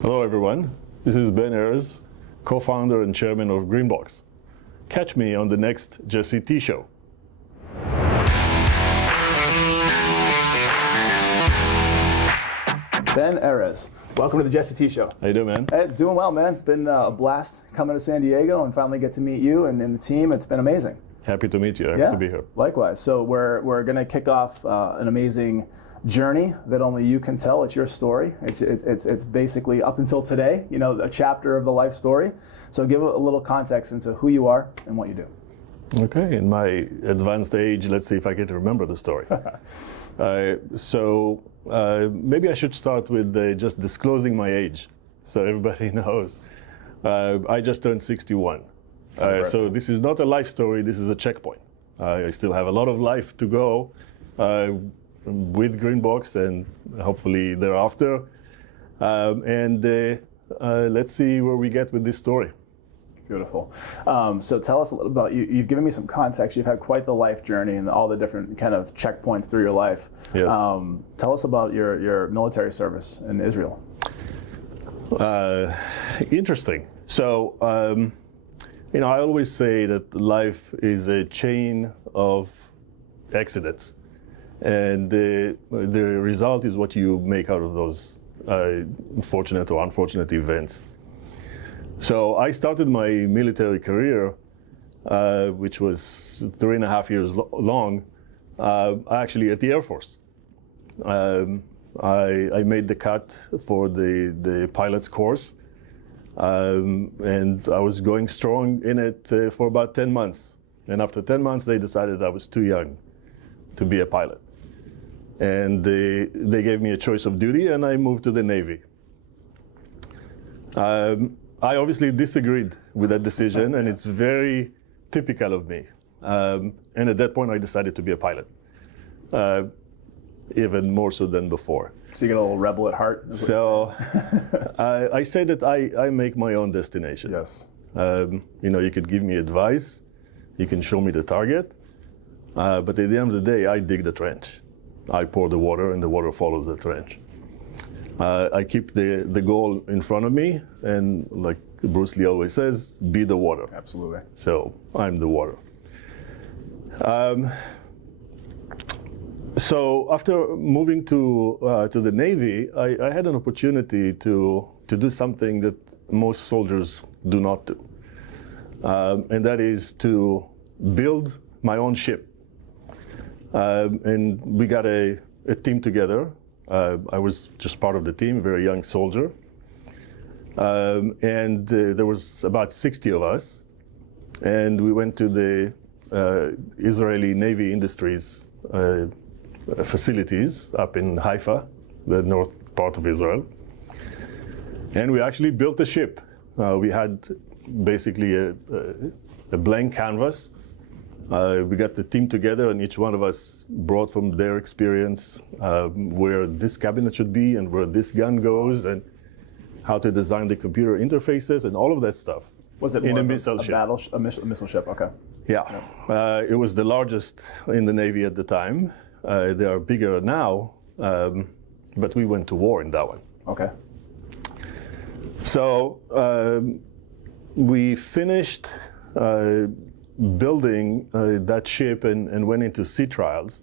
Hello everyone, this is Ben Errez, co-founder and chairman of Greenbox. Catch me on the next Jesse T Show. Ben Errez, welcome to the Jesse T Show. How you doing, man? Hey, doing well, man. It's been a blast coming to San Diego and finally get to meet you and the team. It's been amazing. Happy to meet you. Happy to be here. Likewise. So we're going to kick off an amazing journey that only you can tell. It's your story. It's basically up until today, you know, a chapter of the life story. So give a little context into who you are and what you do. Okay, in my advanced age, let's see if I can remember the story. Maybe I should start with just disclosing my age so everybody knows. I just turned 61. So this is not a life story, this is a checkpoint. I still have a lot of life to go with Greenbox and hopefully thereafter. Let's see where we get with this story. Beautiful. So tell us a little about you. You've given me some context. You've had quite the life journey and all the different kind of checkpoints through your life. Yes. Tell us about your military service in Israel. Interesting. So, I always say that life is a chain of accidents, and the result is what you make out of those fortunate or unfortunate events. So I started my military career, which was 3.5 years long, actually at the Air Force. I made the cut for the pilot's course, and I was going strong in it for about 10 months. And after 10 months, they decided I was too young to be a pilot. And they gave me a choice of duty, and I moved to the Navy. I obviously disagreed with that decision, and it's very typical of me. And at that point, I decided to be a pilot, even more so than before. So you get a little rebel at heart? So I say that I make my own destination. Yes. You could give me advice, you can show me the target, but at the end of the day, I dig the trench. I pour the water, and the water follows the trench. I keep the goal in front of me, and like Bruce Lee always says, be the water. Absolutely. So I'm the water. So after moving to the Navy, I had an opportunity to do something that most soldiers do not do, and that is to build my own ship. And we got a team together. I was just part of the team, very young soldier. There was about 60 of us. And we went to the Israeli Navy Industries facilities up in Haifa, the north part of Israel. And we actually built a ship. We had basically a blank canvas. We got the team together, and each one of us brought from their experience where this cabinet should be and where this gun goes and how to design the computer interfaces and all of that stuff. Was it in more a missile ship? A missile ship, okay. Yeah. It was the largest in the Navy at the time. They are bigger now, but we went to war in that one. Okay. So we finished building that ship and went into sea trials.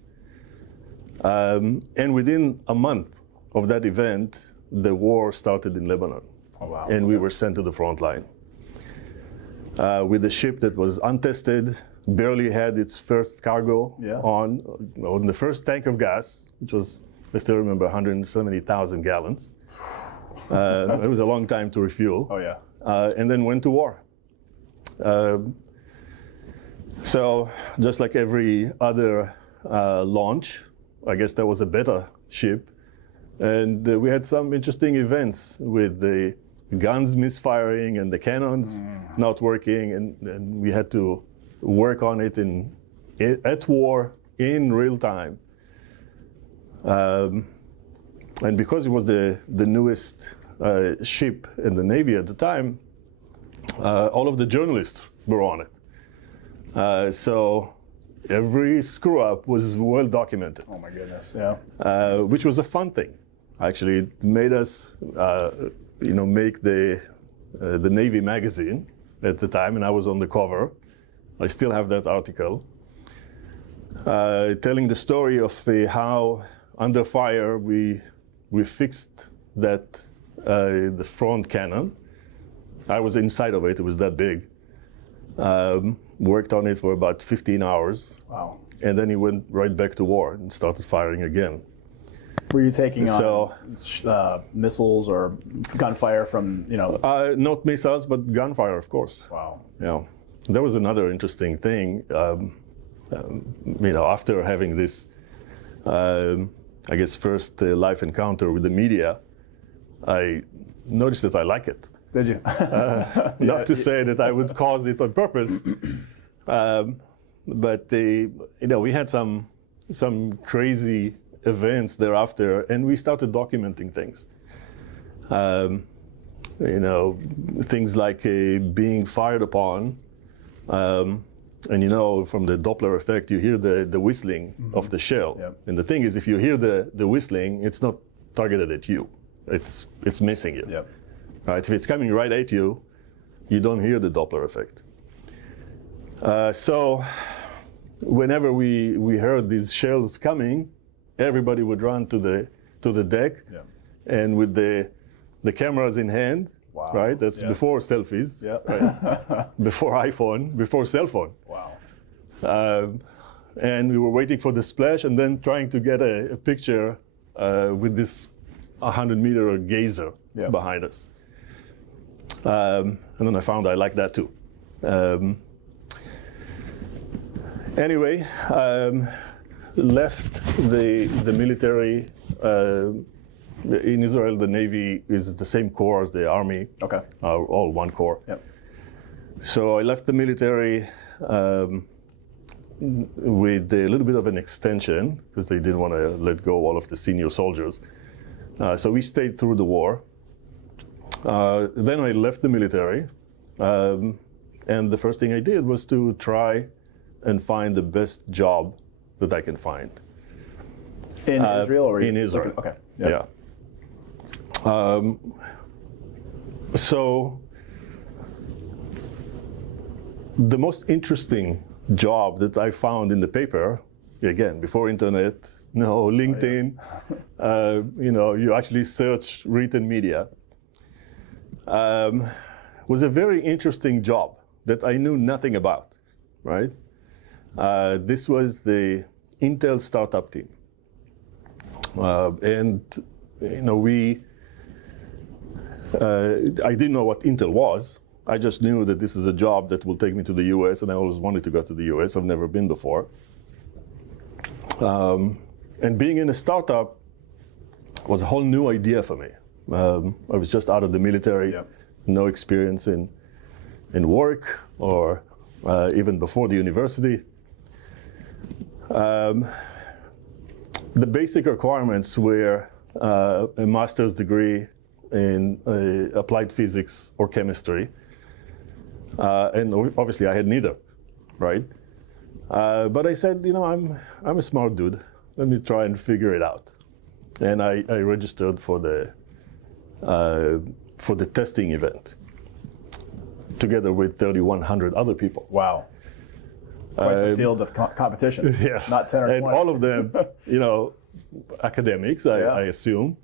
And within a month of that event, the war started in Lebanon. Oh, wow. And we were sent to the front line. With a ship that was untested, barely had its first cargo on the first tank of gas, which was, I still remember, 170,000 gallons. It was a long time to refuel. Oh, yeah. And then went to war. So just like every other launch, I guess that was a beta ship. And we had some interesting events with the guns misfiring and the cannons not working. And we had to work on it at war in real time. And because it was the newest ship in the Navy at the time, all of the journalists were on it. So every screw up was well documented. Oh my goodness, yeah. Which was a fun thing. Actually, it made us make the Navy magazine at the time, and I was on the cover. I still have that article telling the story of how under fire we fixed that the front cannon. I was inside of it. It was that big. Worked on it for about 15 hours. Wow. And then he went right back to war and started firing again. Were you taking on missiles or gunfire from, Not missiles, but gunfire, of course. Wow. Yeah. That was another interesting thing. After having this, first life encounter with the media, I noticed that I like it. Did you? Not to say that I would cause it on purpose, but we had some crazy events thereafter, and we started documenting things. Things like being fired upon, and from the Doppler effect, you hear the whistling of the shell. Yep. And the thing is, if you hear the whistling, it's not targeted at you; it's missing you. Yep. Right? If it's coming right at you, you don't hear the Doppler effect. So whenever we heard these shells coming, everybody would run to the deck, yeah. And with the cameras in hand. Wow. Right? That's before selfies. Yeah. Right? Before iPhone, before cell phone. Wow. And we were waiting for the splash, and then trying to get a picture with this 100-meter gazer behind us. And then I found I liked that too. Anyway, left the military. In Israel, the Navy is the same corps as the Army. Okay. All one corps. Yep. So I left the military with a little bit of an extension because they didn't want to let go all of the senior soldiers. So we stayed through the war. Then I left the military, and the first thing I did was to try and find the best job that I can find. In Israel or in Israel? Okay. Yep. Yeah. So the most interesting job that I found in the paper, again, before internet, no LinkedIn, you actually search written media, was a very interesting job that I knew nothing about, right? This was the Intel startup team. I didn't know what Intel was. I just knew that this is a job that will take me to the US, and I always wanted to go to the US. I've never been before. And being in a startup was a whole new idea for me. I was just out of the military, no experience in work or even before the university. The basic requirements were a master's degree in applied physics or chemistry, and obviously I had neither, right? But I said, I'm a smart dude. Let me try and figure it out, and I registered for the testing event together with 3,100 other people. Wow. Quite the field of competition. Yes. Not 10 or 20. And all of them, academics, I assume,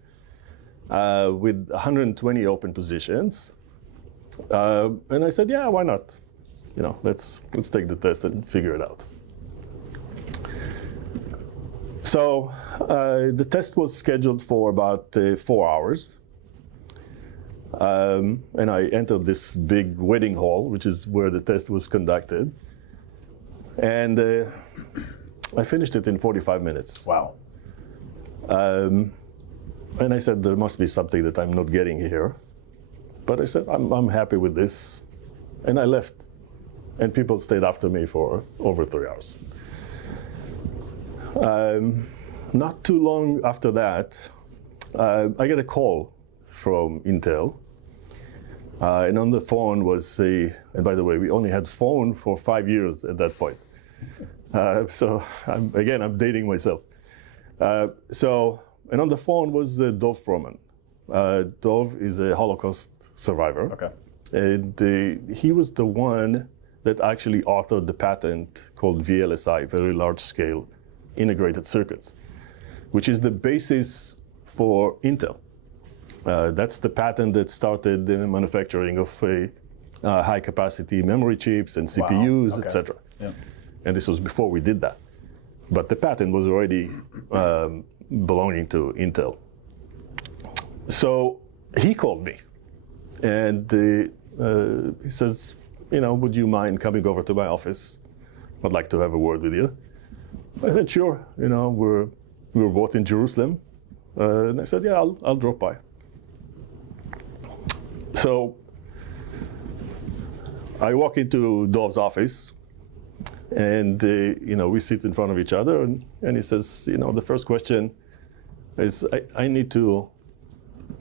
with 120 open positions. And I said, yeah, why not? Let's take the test and figure it out. So the test was scheduled for about 4 hours. And I entered this big wedding hall, which is where the test was conducted. And I finished it in 45 minutes. Wow. And I said, there must be something that I'm not getting here. But I said, I'm happy with this. And I left. And people stayed after me for over 3 hours. Not too long after that, I get a call from Intel. And on the phone was and by the way, we only had phone for 5 years at that point. So I'm dating myself. And on the phone was Dov Froman, Dov is a Holocaust survivor. Okay. And he was the one that actually authored the patent called VLSI, Very Large Scale Integrated Circuits, which is the basis for Intel. That's the patent that started the manufacturing of high-capacity memory chips and CPUs, Okay. etc. Yeah. And this was before we did that. But the patent was already belonging to Intel. So he called me, and he says, would you mind coming over to my office? I'd like to have a word with you. I said, sure. We were both in Jerusalem. And I said, yeah, I'll drop by. So I walk into Dov's office, and we sit in front of each other, and he says, the first question is, I need to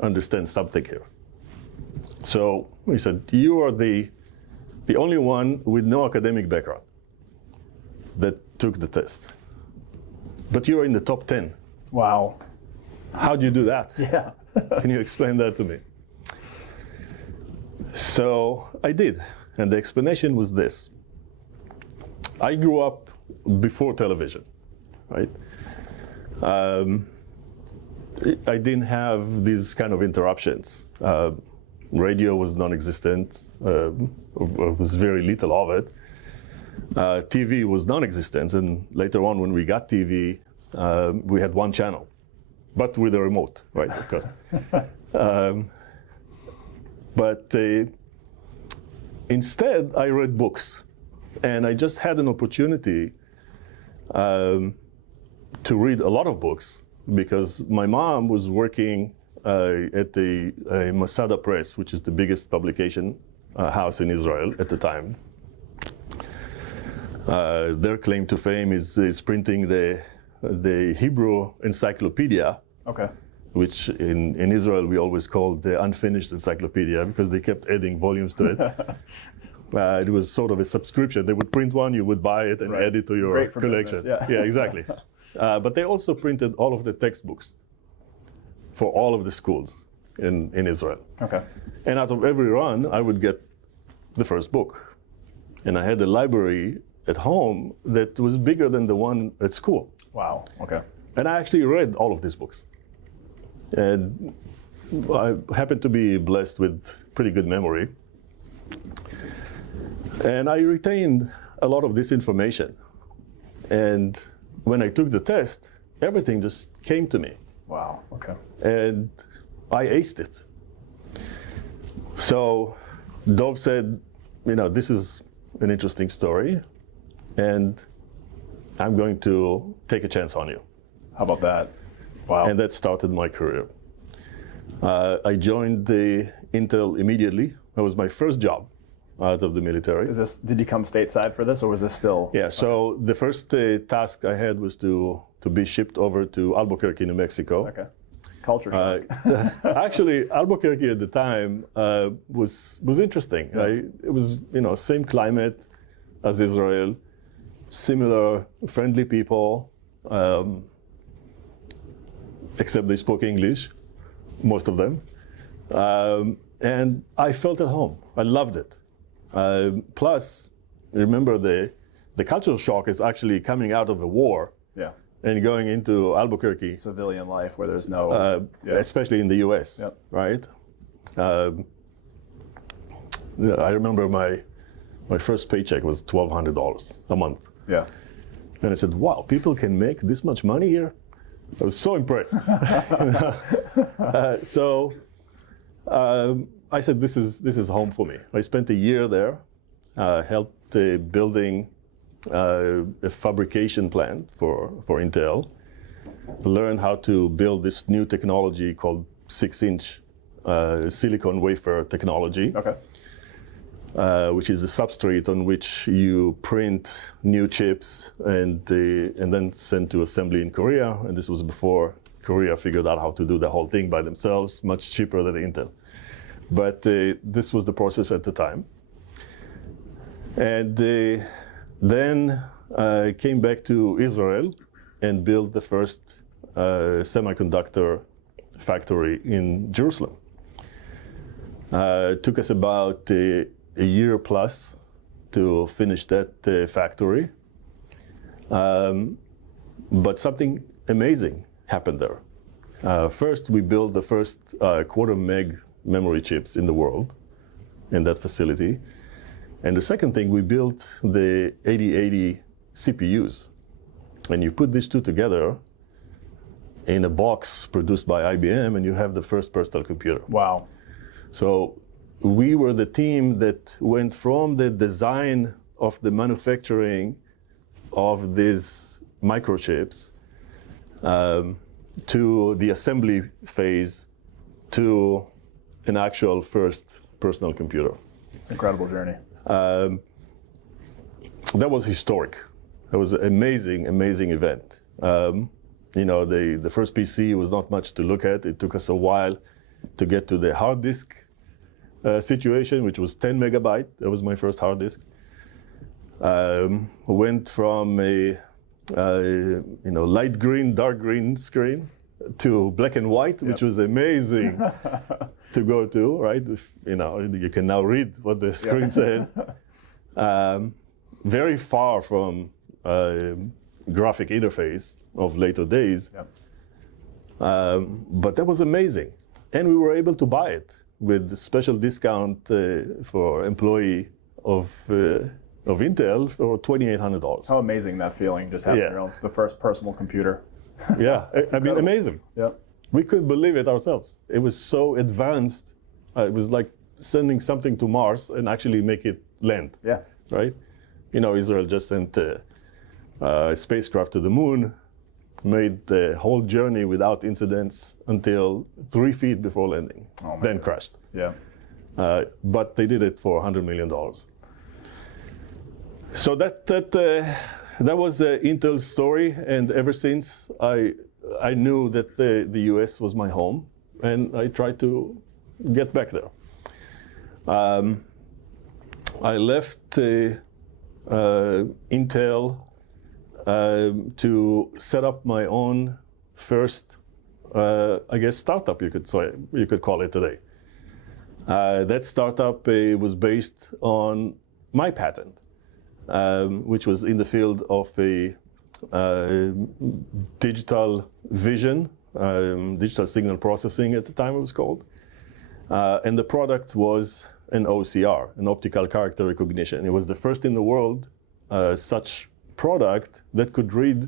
understand something here. So he said, you are the only one with no academic background that took the test, but you're in the top 10. Wow. How do you do that? Yeah. Can you explain that to me? So I did, and the explanation was this. I grew up before television, right? I didn't have these kind of interruptions. Radio was non-existent, was very little of it. TV was non-existent, and later on when we got TV, we had one channel, but with a remote, right, of course. But instead, I read books, and I just had an opportunity to read a lot of books because my mom was working at the Masada Press, which is the biggest publication house in Israel at the time. Their claim to fame is printing the Hebrew Encyclopedia, Okay. which in Israel we always called the unfinished encyclopedia because they kept adding volumes to it. It was sort of a subscription. They would print one, you would buy it and add it to your Great for collection. business, yeah. Yeah, exactly. But they also printed all of the textbooks for all of the schools in Israel. Okay. And out of every run, I would get the first book. And I had a library at home that was bigger than the one at school. Wow. Okay. And I actually read all of these books. And I happened to be blessed with pretty good memory. And I retained a lot of this information. And when I took the test, everything just came to me. Wow. Okay. And I aced it. So Dov said, this is an interesting story, and I'm going to take a chance on you. How about that? Wow. And that started my career. I joined the Intel immediately. That was my first job out of the military. Did you come stateside for this, or was this still? Yeah, so the first task I had was to be shipped over to Albuquerque, New Mexico. Okay. Culture shock. Actually, Albuquerque at the time was interesting. Yeah. It was same climate as Israel, similar friendly people, except they spoke English, most of them, and I felt at home. I loved it. Plus, remember the cultural shock is actually coming out of a war. Yeah. And going into Albuquerque, Civilian life where there's no, especially in the U.S., Yep. right? I remember my first paycheck was $1,200 a month. Yeah. And I said, wow, people can make this much money here? I was so impressed. So I said, this is home for me. I spent a year there, helped building a fabrication plant for Intel, learned how to build this new technology called 6-inch silicon wafer technology, Okay. Which is a substrate on which you print new chips and then send to assembly in Korea. And this was before Korea figured out how to do the whole thing by themselves, much cheaper than Intel. But this was the process at the time. And then I came back to Israel and built the first semiconductor factory in Jerusalem. It took us about a year plus to finish that factory. But something amazing happened there. First, we built the first quarter meg memory chips in the world in that facility. And the second thing, we built the 8080 CPUs. And you put these two together in a box produced by IBM, and you have the first personal computer. Wow. So we were the team that went from the design of the manufacturing of these microchips to the assembly phase to an actual first personal computer. It's an incredible journey. That was historic. It was an amazing, amazing event. The first PC was not much to look at. It took us a while to get to the hard disk situation, which was 10 megabyte. That was my first hard disk. Went from a light green, dark green screen to black and white, which was amazing to go to, right? You can now read what the screen said. Very far from graphic interface of later days. But that was amazing. And we were able to buy it with special discount for employee of Intel for $2,800. How amazing that feeling, just having the first personal computer. Yeah, I mean, amazing. Yeah. We couldn't believe it ourselves. It was so advanced. It was like sending something to Mars and actually make it land. Yeah. Right? Israel just sent a spacecraft to the moon, made the whole journey without incidents until 3 feet before landing, then crashed. Yeah. But they did it for $100 million. So that was Intel's story, and ever since I knew that the US was my home, and I tried to get back there. I left Intel to set up my own first, startup, you could call it today. That startup was based on my patent, which was in the field of a digital vision, digital signal processing at the time it was called. And the product was an OCR, an optical character recognition. It was the first in the world such product that could read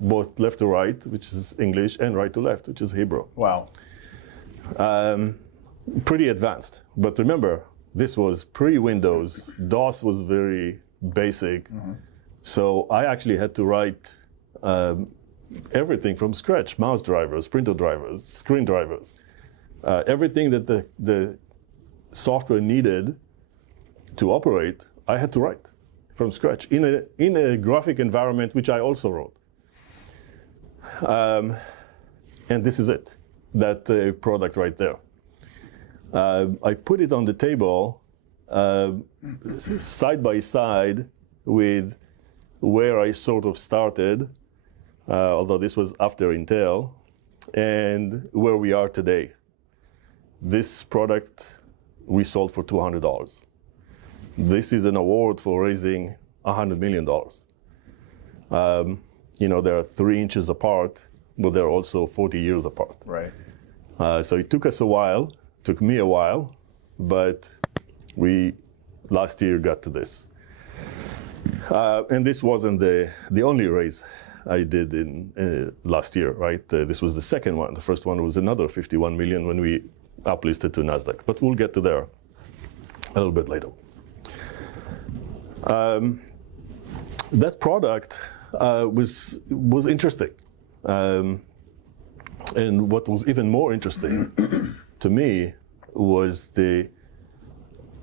both left to right, which is English, and right to left, which is Hebrew. Wow. Pretty advanced. But remember, this was pre-Windows. DOS was very basic. Mm-hmm. So I actually had to write everything from scratch: mouse drivers, printer drivers, screen drivers, everything that the software needed to operate, I had to write from scratch in a graphic environment, which I also wrote. And this is it, that product right there. I put it on the table side by side with where I sort of started, although this was after Intel, and where we are today. This product we sold for $200. This is an award for raising $100 million. They are 3 inches apart, but they're also 40 years apart. Right. So it took us a while, took me a while, but we last year got to this. And this wasn't the only raise I did in last year, right? This was the second one. The first one was another 51 million when we uplisted to NASDAQ, but we'll get to there a little bit later. That product was interesting. And what was even more interesting to me was the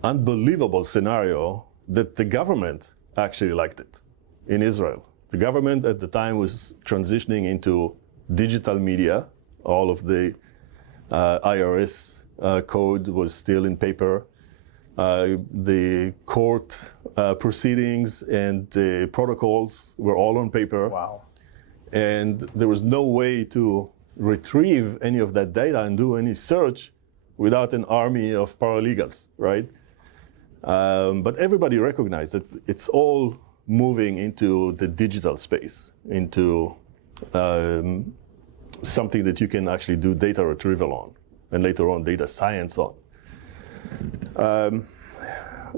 unbelievable scenario that the government actually liked it in Israel. The government at the time was transitioning into digital media. All of the IRS code was still in paper. The court proceedings and the protocols were all on paper. Wow. And there was no way to retrieve any of that data and do any search without an army of paralegals, right? But everybody recognized that it's all moving into the digital space, into something that you can actually do data retrieval on, and later on data science on.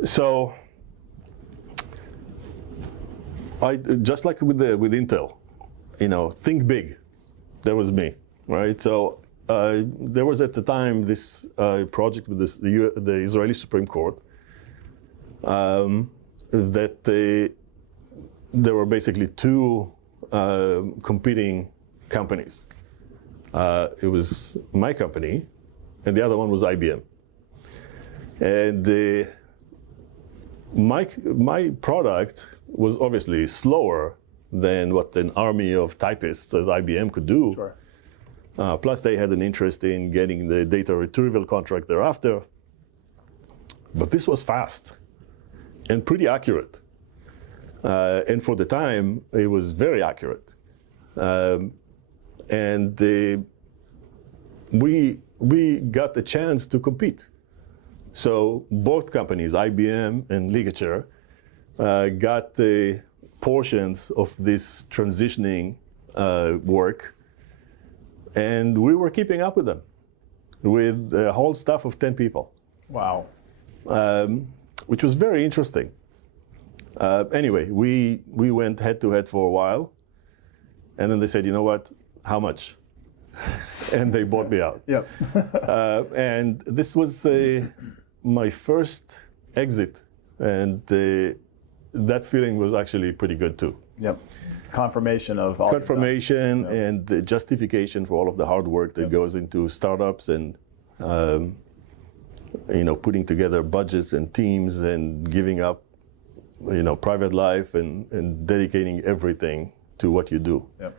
So I just like with Intel, think big. That was me, right? So there was at the time this project with the Israeli Supreme Court that there were basically two competing companies. It was my company, and the other one was IBM. And my product was obviously slower than what an army of typists at IBM could do. Sure. Plus, they had an interest in getting the data retrieval contract thereafter. But this was fast and pretty accurate. And for the time, it was very accurate. And we got the chance to compete. So both companies, IBM and Ligature, got portions of this transitioning work, and we were keeping up with them with a whole staff of 10 people. Wow. Which was very interesting. Anyway, we went head to head for a while, and then they said, you know what, how much? And they bought me out. Yep. And this was my first exit, and that feeling was actually pretty good too. Yep. Confirmation of all. Confirmation and the justification for all of the hard work that goes into startups and putting together budgets and teams and giving up private life and dedicating everything to what you do. Yep.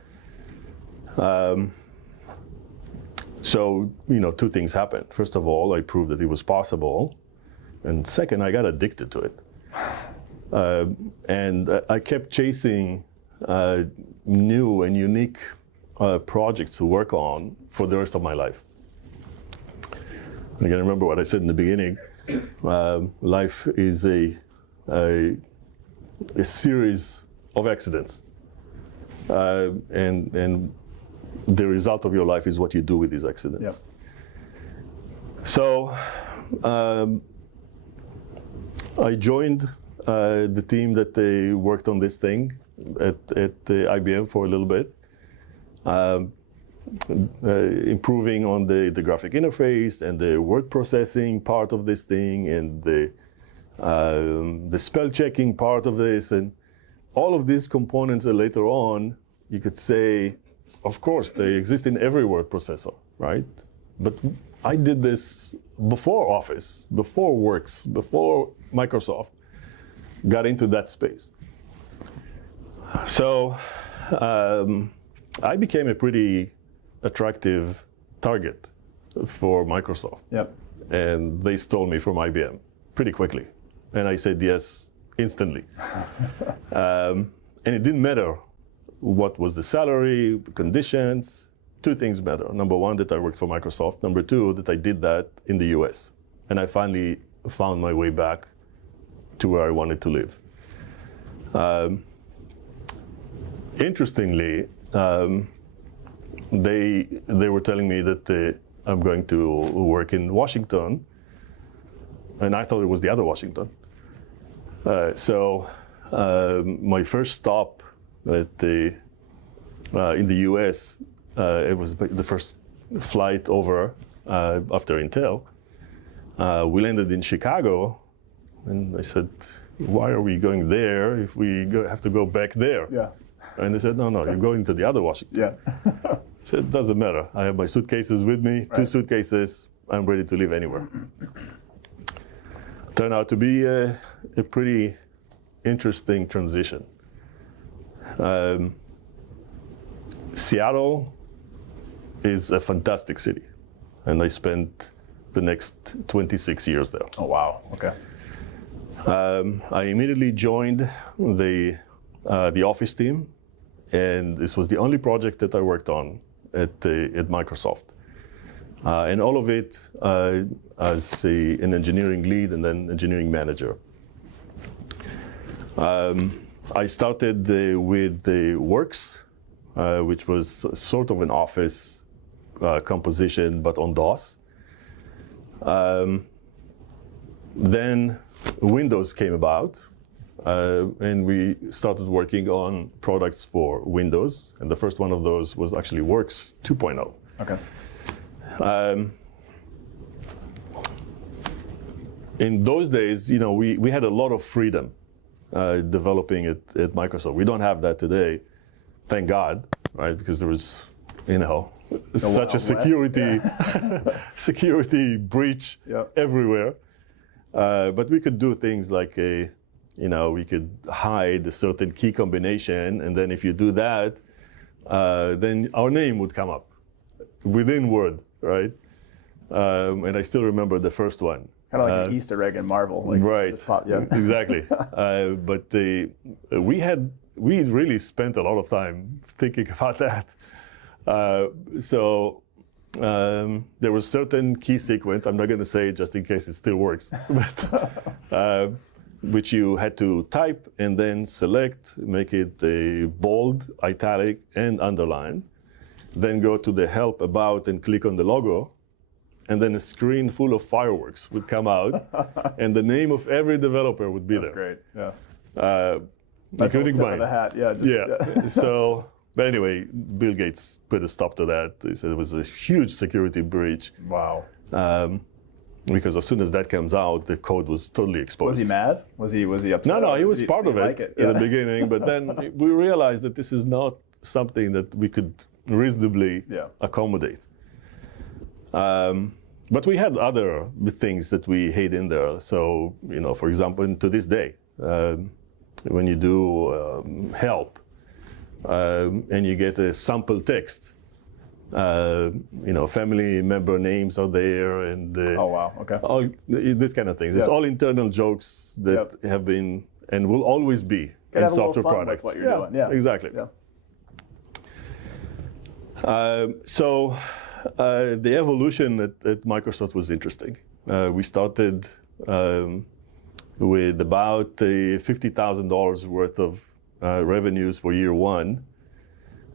So, two things happened. First of all, I proved that it was possible. And second, I got addicted to it. And I kept chasing new and unique projects to work on for the rest of my life. Again, remember what I said in the beginning. Life is a series of accidents. And the result of your life is what you do with these accidents. Yep. So I joined the team that they worked on this thing at IBM for a little bit, improving on the graphic interface and the word processing part of this thing and the spell checking part of this, and all of these components that later on you could say, of course, they exist in every word processor, right? But I did this before Office, before Works, before Microsoft got into that space. So I became a pretty attractive target for Microsoft. Yep. And they stole me from IBM pretty quickly. And I said yes instantly. And it didn't matter what was the salary, conditions. Two things matter. Number one, that I worked for Microsoft. Number two, that I did that in the US. And I finally found my way back to where I wanted to live. Interestingly, they were telling me that I'm going to work in Washington, and I thought it was the other Washington. So my first stop in the US, it was the first flight over after Intel. We landed in Chicago, and I said, why are we going there if we have to go back there? Yeah. And they said, no, you're going to the other Washington. Yeah. I said, it doesn't matter. I have my suitcases with me, right. 2 suitcases. I'm ready to live anywhere. Turned out to be a pretty interesting transition. Seattle is a fantastic city, and I spent the next 26 years there. Oh, wow. Okay. I immediately joined the Office team, and this was the only project that I worked on at Microsoft. And all of it as an engineering lead and then engineering manager. I started with the Works, which was sort of an office composition, but on DOS. Then Windows came about, and we started working on products for Windows. And the first one of those was actually Works 2.0. Okay. In those days, we had a lot of freedom developing at Microsoft. We don't have that today, thank God, right? Because there was, such a security security breach everywhere. But we could do things like we could hide a certain key combination, and then if you do that, then our name would come up within Word, right? And I still remember the first one. Kind of like an Easter egg in Marvel. Right. Exactly. But we really spent a lot of time thinking about that. So there was certain key sequence, I'm not going to say it just in case it still works, but, which you had to type and then select, make it a bold, italic, and underline. Then go to the help, about, and click on the logo. And then a screen full of fireworks would come out, and the name of every developer would be there. That's great, yeah. Including mine. Of the hat, yeah. So, but anyway, Bill Gates put a stop to that. He said it was a huge security breach. Wow. Because as soon as that comes out, the code was totally exposed. Was he mad? Was he upset? No, he was part of it at the beginning, but then we realized that this is not something that we could reasonably accommodate. But we had other things that we hid in there. So, for example, to this day, when you do help and you get a sample text, family member names are there, and oh wow, okay, all this kind of things. It's all internal jokes that have been and will always be in software products. What you're doing, exactly. So. The evolution at Microsoft was interesting. We started with about $50,000 worth of revenues for year one.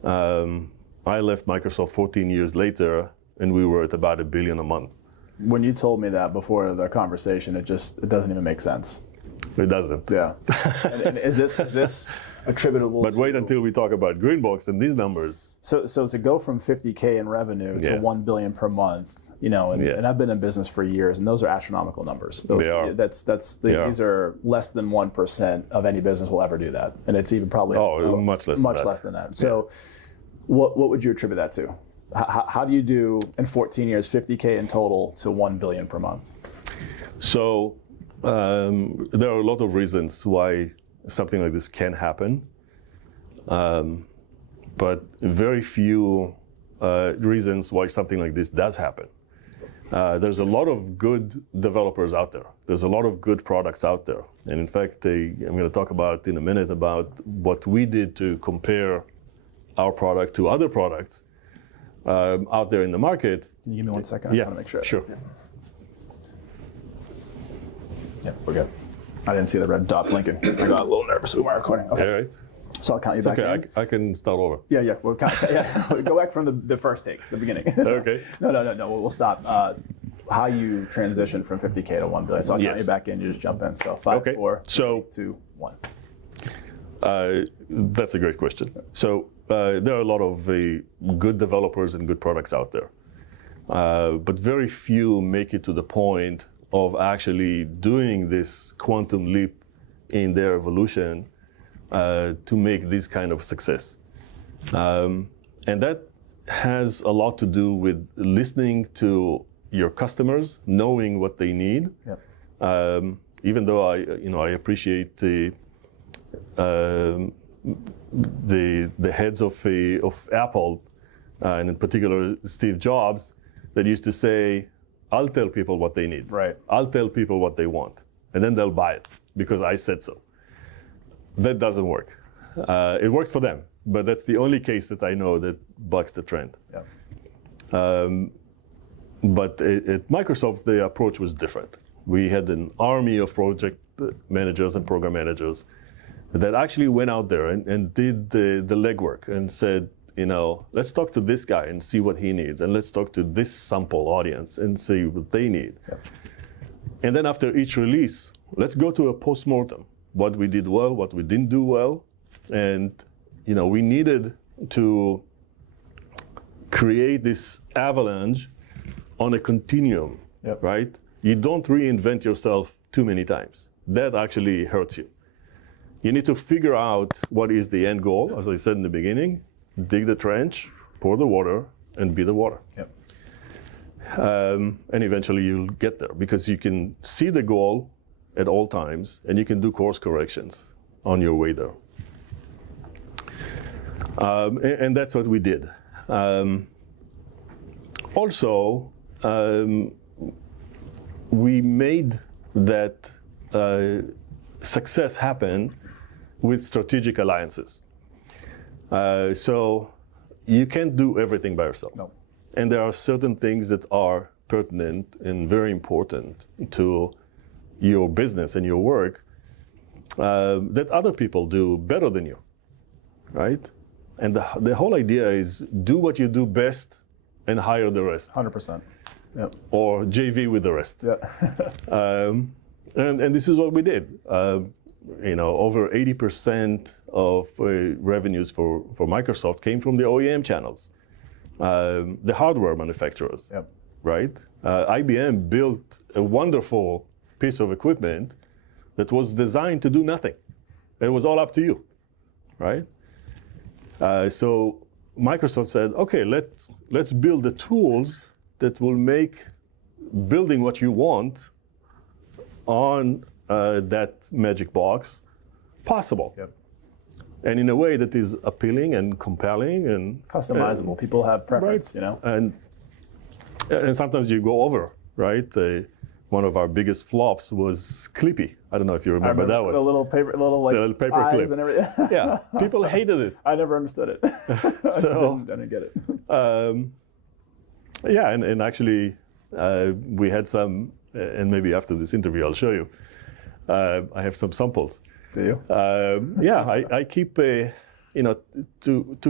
I left Microsoft 14 years later, and we were at about $1 billion a month. When you told me that before the conversation, it doesn't even make sense. It doesn't. Yeah. and is this attributable? But wait until we talk about Greenbox and these numbers. So to go from 50K in revenue to 1 billion per month, and I've been in business for years, and those are astronomical numbers. They are. These are less than 1% of any business will ever do that, and it's even probably much less than that. So, what would you attribute that to? How do you do in 14 years 50K in total to 1 billion per month? So there are a lot of reasons why something like this can happen. But very few reasons why something like this does happen. There's a lot of good developers out there. There's a lot of good products out there. And in fact, I'm going to talk about in a minute about what we did to compare our product to other products out there in the market. Can you give me 1 second? I want to make sure. Sure. Yeah, we're good. I didn't see the red dot blinking. I got a little nervous we weren't recording. Okay. All right. So I'll count you back in. I can start over. Yeah. We'll count. We'll go back from the first take, the beginning. Okay. No. We'll stop. How you transition from 50K to 1 billion. So I'll count you back in. You just jump in. So 5, 4, 3, 2, 1. That's a great question. So there are a lot of good developers and good products out there, but very few make it to the point of actually doing this quantum leap in their evolution to make this kind of success. And that has a lot to do with listening to your customers, knowing what they need. Yep. Even though I appreciate the heads of Apple, and in particular Steve Jobs, that used to say, I'll tell people what they need. Right. I'll tell people what they want, and then they'll buy it because I said so. That doesn't work. It works for them, but that's the only case that I know that bucks the trend. Yeah. But at Microsoft, the approach was different. We had an army of project managers and program managers that actually went out there and did the legwork and said, let's talk to this guy and see what he needs, and let's talk to this sample audience and see what they need. Yeah. And then after each release, let's go to a postmortem. What we did well, what we didn't do well, and we needed to create this avalanche on a continuum, yep. Right? You don't reinvent yourself too many times. That actually hurts you. You need to figure out what is the end goal, as I said in the beginning, dig the trench, pour the water, and be the water. Yep. And eventually you'll get there because you can see the goal at all times and you can do course corrections on your way there. And that's what we did. Also, we made that success happen with strategic alliances. So you can't do everything by yourself. No. And there are certain things that are pertinent and very important to your business and your work that other people do better than you, right? And the whole idea is do what you do best and hire the rest. 100%. Yep. Or JV with the rest. Yeah. And this is what we did. Over 80% of revenues for Microsoft came from the OEM channels, the hardware manufacturers, yep. Right? IBM built a wonderful piece of equipment that was designed to do nothing. It was all up to you, right? So Microsoft said, okay, let's build the tools that will make building what you want on that magic box possible. Yep. And in a way that is appealing and compelling and customizable. People have preference, right. And sometimes you go over, right? One of our biggest flops was Clippy. I don't know if you remember that one. The little paper, the paper eyes clip. And everything. Yeah, people hated it. I never understood it. So, I didn't get it. Yeah, and actually, we had some, and maybe after this interview I'll show you. I have some samples. Do you? Yeah, I keep to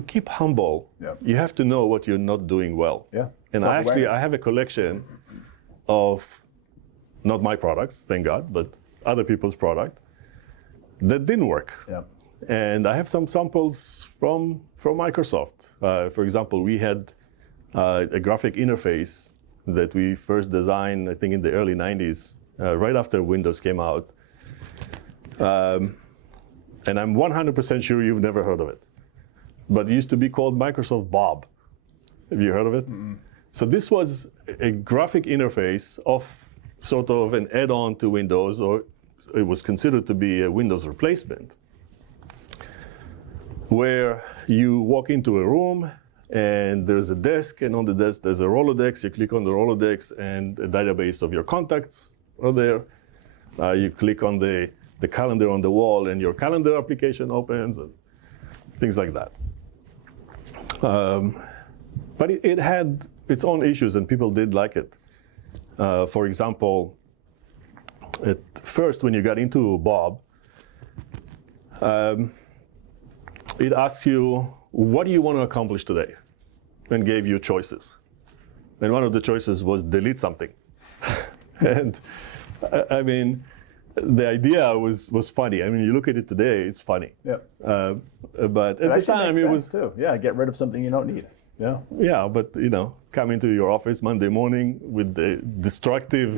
keep humble. Yeah. You have to know what you're not doing well. Yeah. And I have a collection of not my products, thank God, but other people's product that didn't work. Yeah. And I have some samples from Microsoft. For example, we had a graphic interface that we first designed, I think, in the early 90s, right after Windows came out. And I'm 100% sure you've never heard of it. But it used to be called Microsoft Bob. Have you heard of it? Mm-hmm. So this was a graphic interface of sort of an add-on to Windows, or it was considered to be a Windows replacement, where you walk into a room and there's a desk, and on the desk there's a Rolodex. You click on the Rolodex and a database of your contacts are there. You click on the calendar on the wall and your calendar application opens and things like that. But it had its own issues and people did like it. For example, at first when you got into Bob, it asks you, what do you want to accomplish today? And gave you choices. And one of the choices was delete something. And I mean, the idea was funny. I mean, you look at it today, it's funny. Yeah. But at the time it was too. Yeah, get rid of something you don't need. Yeah. Yeah, but come into your office Monday morning with the destructive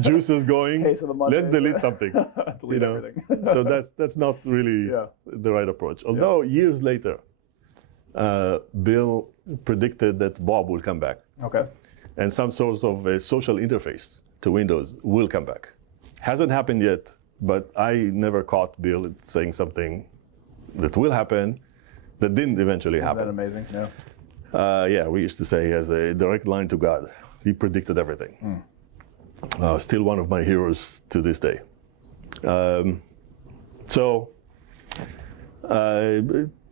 juices going. Case of the Mondays. Let's delete something. Delete everything. So that's not really the right approach. Although years later, Bill predicted that Bob will come back. Okay. And some sort of a social interface to Windows will come back. Hasn't happened yet, but I never caught Bill saying something that will happen that didn't eventually happen. Isn't that amazing? Yeah. Yeah, we used to say he has a direct line to God. He predicted everything. Still one of my heroes to this day.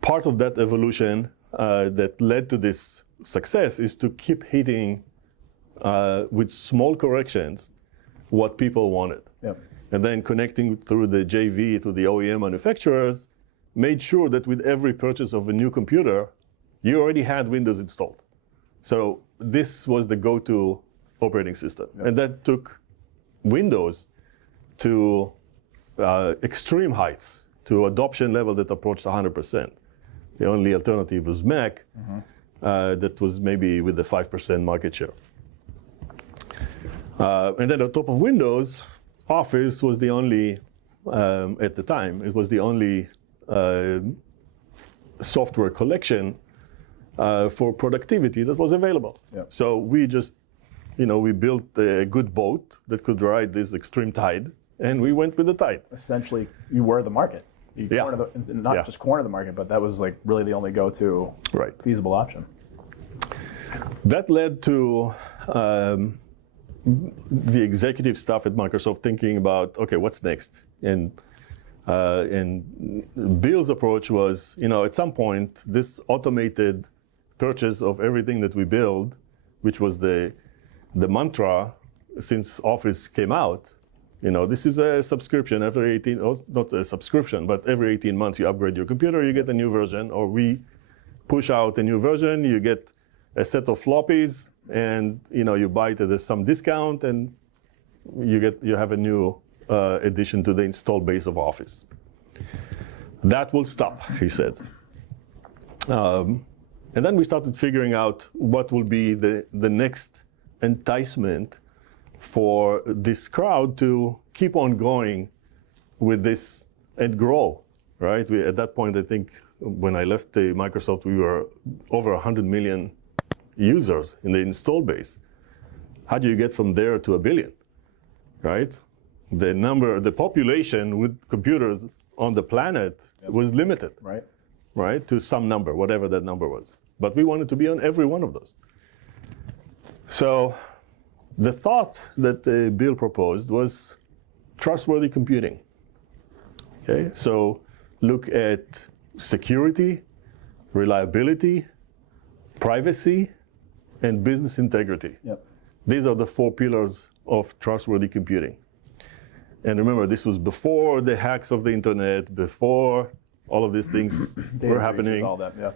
part of that evolution that led to this success is to keep hitting with small corrections what people wanted. Yep. And then connecting through the JV to the OEM manufacturers made sure that with every purchase of a new computer, you already had Windows installed. So this was the go-to operating system. Yep. And that took Windows to extreme heights, to adoption level that approached 100%. The only alternative was Mac, that was maybe with the 5% market share. And then on top of Windows, Office was the only, at the time, it was the only software collection for productivity that was available. Yep. So we just, we built a good boat that could ride this extreme tide, and we went with the tide. Essentially, you were the market. You not just corner the market, but that was like really the only go-to feasible option. That led to the executive staff at Microsoft thinking about, okay, what's next? And Bill's approach was, at some point, this automated purchase of everything that we build, which was the mantra since Office came out, this is a subscription every 18, not a subscription, but every 18 months you upgrade your computer, you get a new version, or we push out a new version, you get a set of floppies, and you buy it at some discount, and you have a new addition to the installed base of Office. That will stop, he said. And then we started figuring out what will be the next enticement for this crowd to keep on going with this and grow, right? At that point, I think when I left Microsoft, we were over 100 million users in the install base. How do you get from there to 1 billion, right? The population with computers on the planet was limited, right, to some number, whatever that number was. But we wanted to be on every one of those. So the thought that Bill proposed was trustworthy computing. Okay, so look at security, reliability, privacy, and business integrity. Yep. These are the 4 pillars of trustworthy computing. And remember, this was before the hacks of the internet, before all of these things were happening. All that, yeah.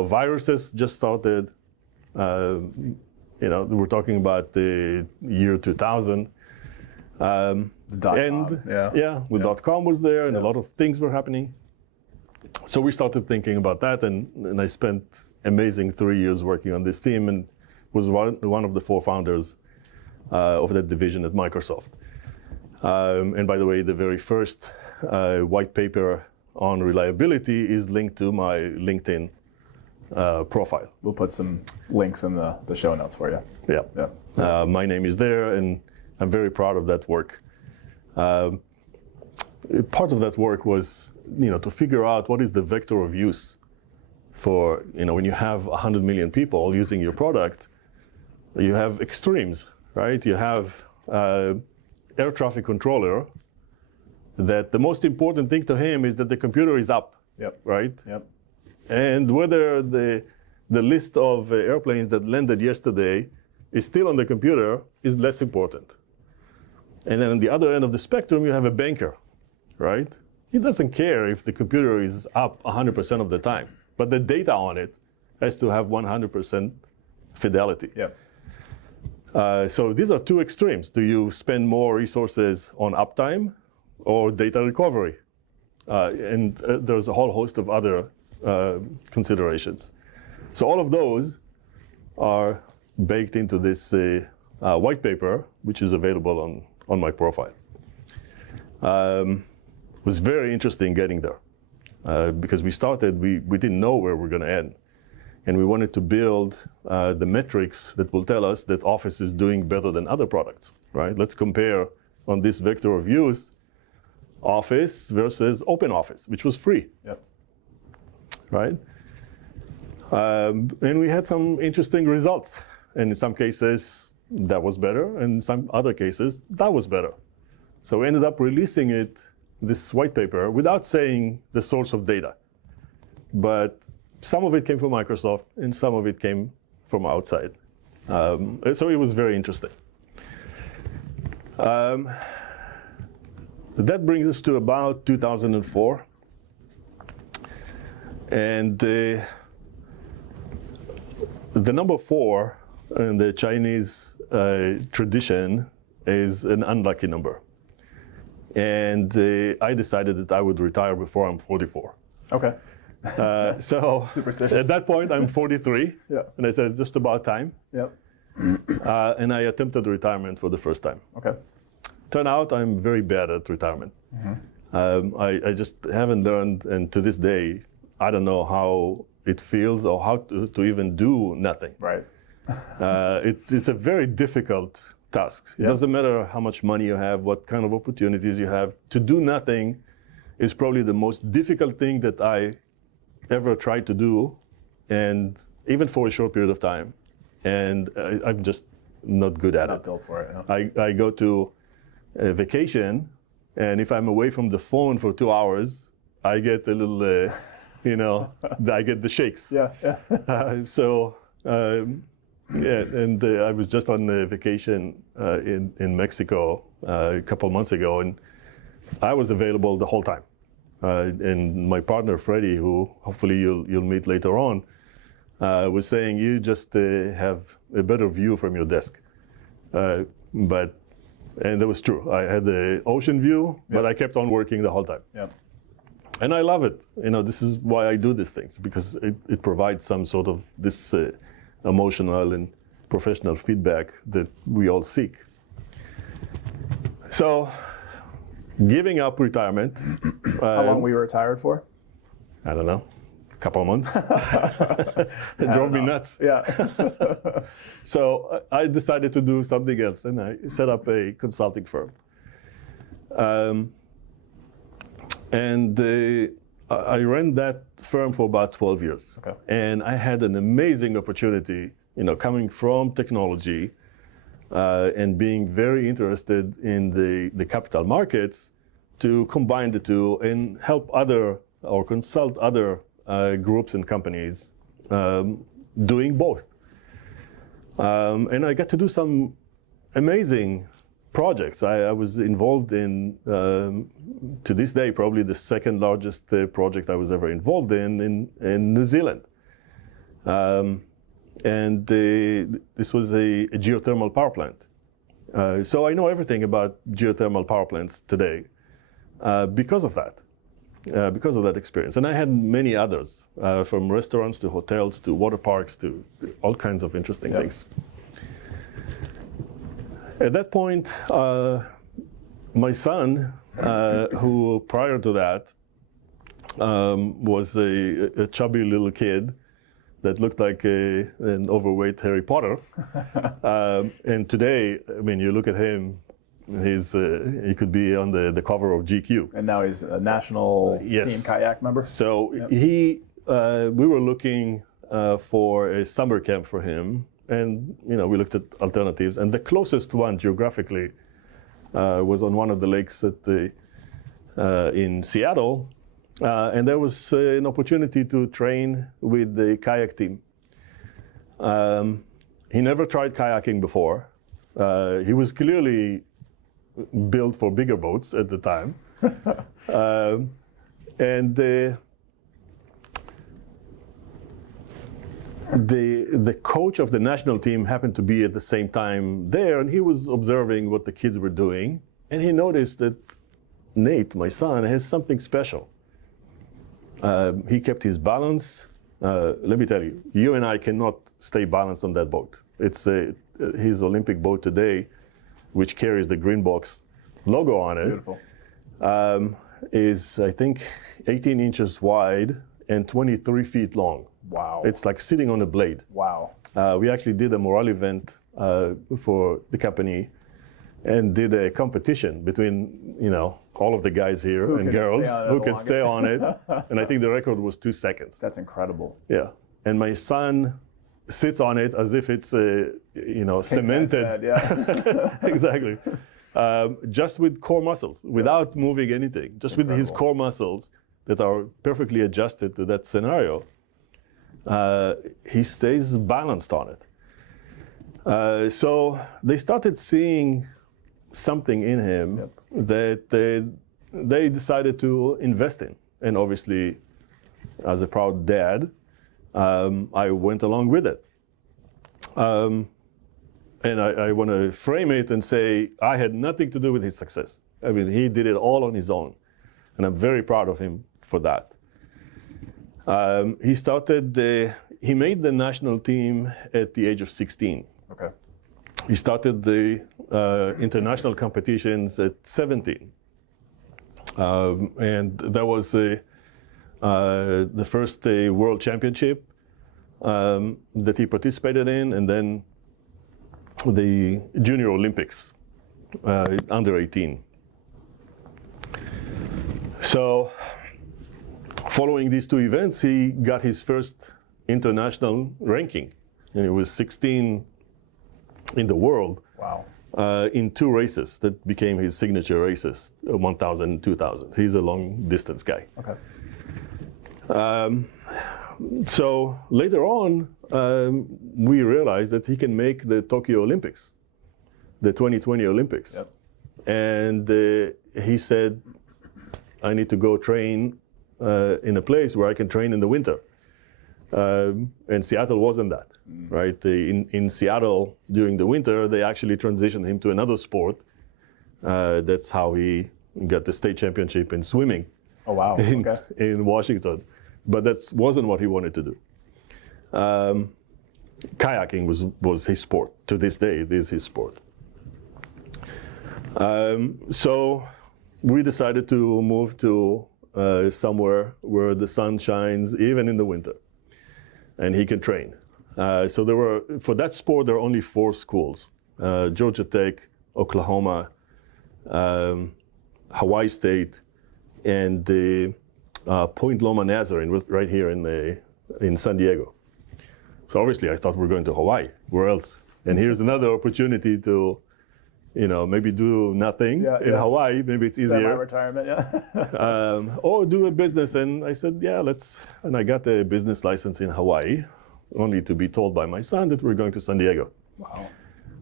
Viruses just started. We're talking about the year 2000. .com was there, and a lot of things were happening. So we started thinking about that, and I spent amazing 3 years working on this team, and was one of the 4 founders of that division at Microsoft. And by the way, the very first white paper on reliability is linked to my LinkedIn profile. We'll put some links in the show notes for you. Yeah. My name is there, and I'm very proud of that work. Part of that work was, to figure out what is the vector of use for, when you have 100 million people using your product, you have extremes, right? You have air traffic controller that the most important thing to him is that the computer is up, right? Yep. And whether the list of airplanes that landed yesterday is still on the computer is less important. And then on the other end of the spectrum, you have a banker, right? He doesn't care if the computer is up 100% of the time, but the data on it has to have 100% fidelity. So these are 2 extremes. Do you spend more resources on uptime or data recovery? And there's a whole host of other considerations. So all of those are baked into this white paper, which is available on my profile. It was very interesting getting there because we didn't know where we're going to end. And we wanted to build the metrics that will tell us that Office is doing better than other products, right? Let's compare on this vector of use Office versus OpenOffice, which was free. Right? And we had some interesting results. And in some cases, that was better. And in some other cases, that was better. So we ended up releasing it this white paper without saying the source of data. But some of it came from Microsoft and some of it came from outside. So it was very interesting. That brings us to about 2004. And the number 4 in the Chinese tradition is an unlucky number. And I decided that I would retire before I'm 44. Okay. So Superstitious. at that point, I'm 43. Yeah. And I said, just about time. Yep. And I attempted retirement for the first time. Okay. Turned out I'm very bad at retirement. I just haven't learned, and to this day, I don't know how it feels or how to even do nothing. Right. It's a very difficult task. It doesn't matter how much money you have, what kind of opportunities you have. To do nothing is probably the most difficult thing that I ever tried to do, and even for a short period of time. And I'm just not good at it. Not built for it. Yeah. I go to a vacation, and if I'm away from the phone for 2 hours, I get a little, I get the shakes. Yeah. Yeah. I was just on a vacation in Mexico a couple months ago, and I was available the whole time. And my partner Freddie, who hopefully you'll meet later on, was saying you just have a better view from your desk. And that was true. I had the ocean view, but I kept on working the whole time. Yeah. And I love it. This is why I do these things, because it provides some sort of this emotional and professional feedback that we all seek. So, giving up retirement. How long were you retired for? I don't know, a couple of months. It drove me nuts. Yeah. So I decided to do something else, and I set up a consulting firm. I ran that firm for about 12 years. Okay. And I had an amazing opportunity, coming from technology and being very interested in the capital markets, to combine the two and help consult other groups and companies doing both. And I got to do some amazing projects. I was involved in, to this day, probably the second largest project I was ever involved in New Zealand. This was a geothermal power plant. So I know everything about geothermal power plants today because of that experience. And I had many others, from restaurants to hotels to water parks to all kinds of interesting things. At that point, my son, who prior to that was a chubby little kid that looked like an overweight Harry Potter, and today, you look at him, he could be on the cover of GQ. And now he's a national team kayak member. So we were looking for a summer camp for him. And we looked at alternatives, and the closest one geographically was on one of the lakes in Seattle, and there was an opportunity to train with the kayak team. He never tried kayaking before. He was clearly built for bigger boats at the time, The coach of the national team happened to be at the same time there, and he was observing what the kids were doing, and he noticed that Nate, my son, has something special. He kept his balance. Let me tell you, you and I cannot stay balanced on that boat. It's his Olympic boat today, which carries the Green Box logo on it. Beautiful. Is, I think, 18 inches wide and 23 feet long. Wow. It's like sitting on a blade. Wow. We actually did a morale event for the company and did a competition between, all of the guys here and girls who can stay on it. And I think the record was 2 seconds. That's incredible. Yeah. And my son sits on it as if it's, cemented. Bed, yeah. Exactly. just with core muscles, without moving anything, just with his core muscles that are perfectly adjusted to that scenario. He stays balanced on it. So they started seeing something in him that they decided to invest in. And obviously, as a proud dad, I went along with it. And I want to frame it and say I had nothing to do with his success. I mean, he did it all on his own. And I'm very proud of him for that. He made the national team at the age of 16. Okay. He started the international competitions at 17. And that was the first world championship that he participated in, and then the Junior Olympics, under 18. So following these two events, he got his first international ranking, and it was 16 in the world. Wow. In two races that became his signature races, 1,000 and 2,000. He's a long distance guy. Okay. So later on, we realized that he can make the Tokyo Olympics, the 2020 Olympics. Yep. And he said, I need to go train in a place where I can train in the winter. And Seattle wasn't that, right? In Seattle, during the winter, they actually transitioned him to another sport. That's how he got the state championship in swimming. Oh, wow. Okay. In Washington. But that wasn't what he wanted to do. Kayaking was his sport. To this day, it is his sport. So we decided to move to somewhere where the sun shines even in the winter, and he can train. So for that sport, there were only 4 schools: Georgia Tech, Oklahoma, Hawaii State, and the Point Loma Nazarene, right here in San Diego. So obviously, I thought we were going to Hawaii. Where else? And here's another opportunity to, maybe do nothing in Hawaii. Maybe it's easier. Semi-retirement, yeah. Or do a business. And I said, yeah, let's. And I got a business license in Hawaii, only to be told by my son that we're going to San Diego. Wow.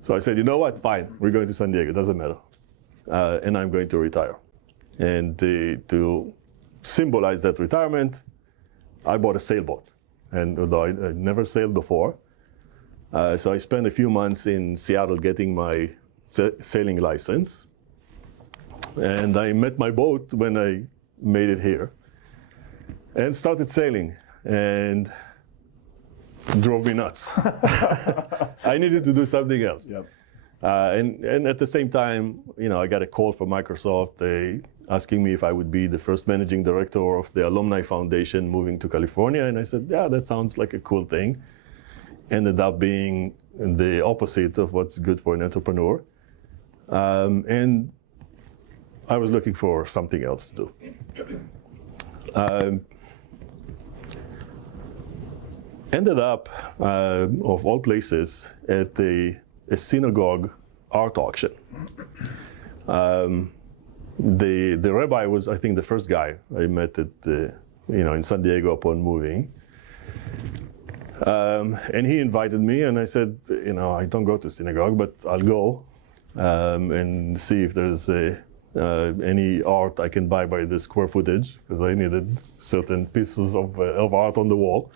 So I said, you know what? Fine, we're going to San Diego. Doesn't matter. And I'm going to retire. And to symbolize that retirement, I bought a sailboat. And although I never sailed before, so I spent a few months in Seattle getting my sailing license. And I met my boat when I made it here and started sailing, and drove me nuts. I needed to do something else. Yep. And at the same time, I got a call from Microsoft asking me if I would be the first managing director of the Alumni Foundation moving to California. And I said, yeah, that sounds like a cool thing. Ended up being the opposite of what's good for an entrepreneur. And I was looking for something else to do. Ended up, of all places, at a synagogue art auction. The rabbi was, I think, the first guy I met at in San Diego upon moving. And he invited me, and I said, I don't go to synagogue, but I'll go and see if there's any art I can buy by the square footage, because I needed certain pieces of art on the wall.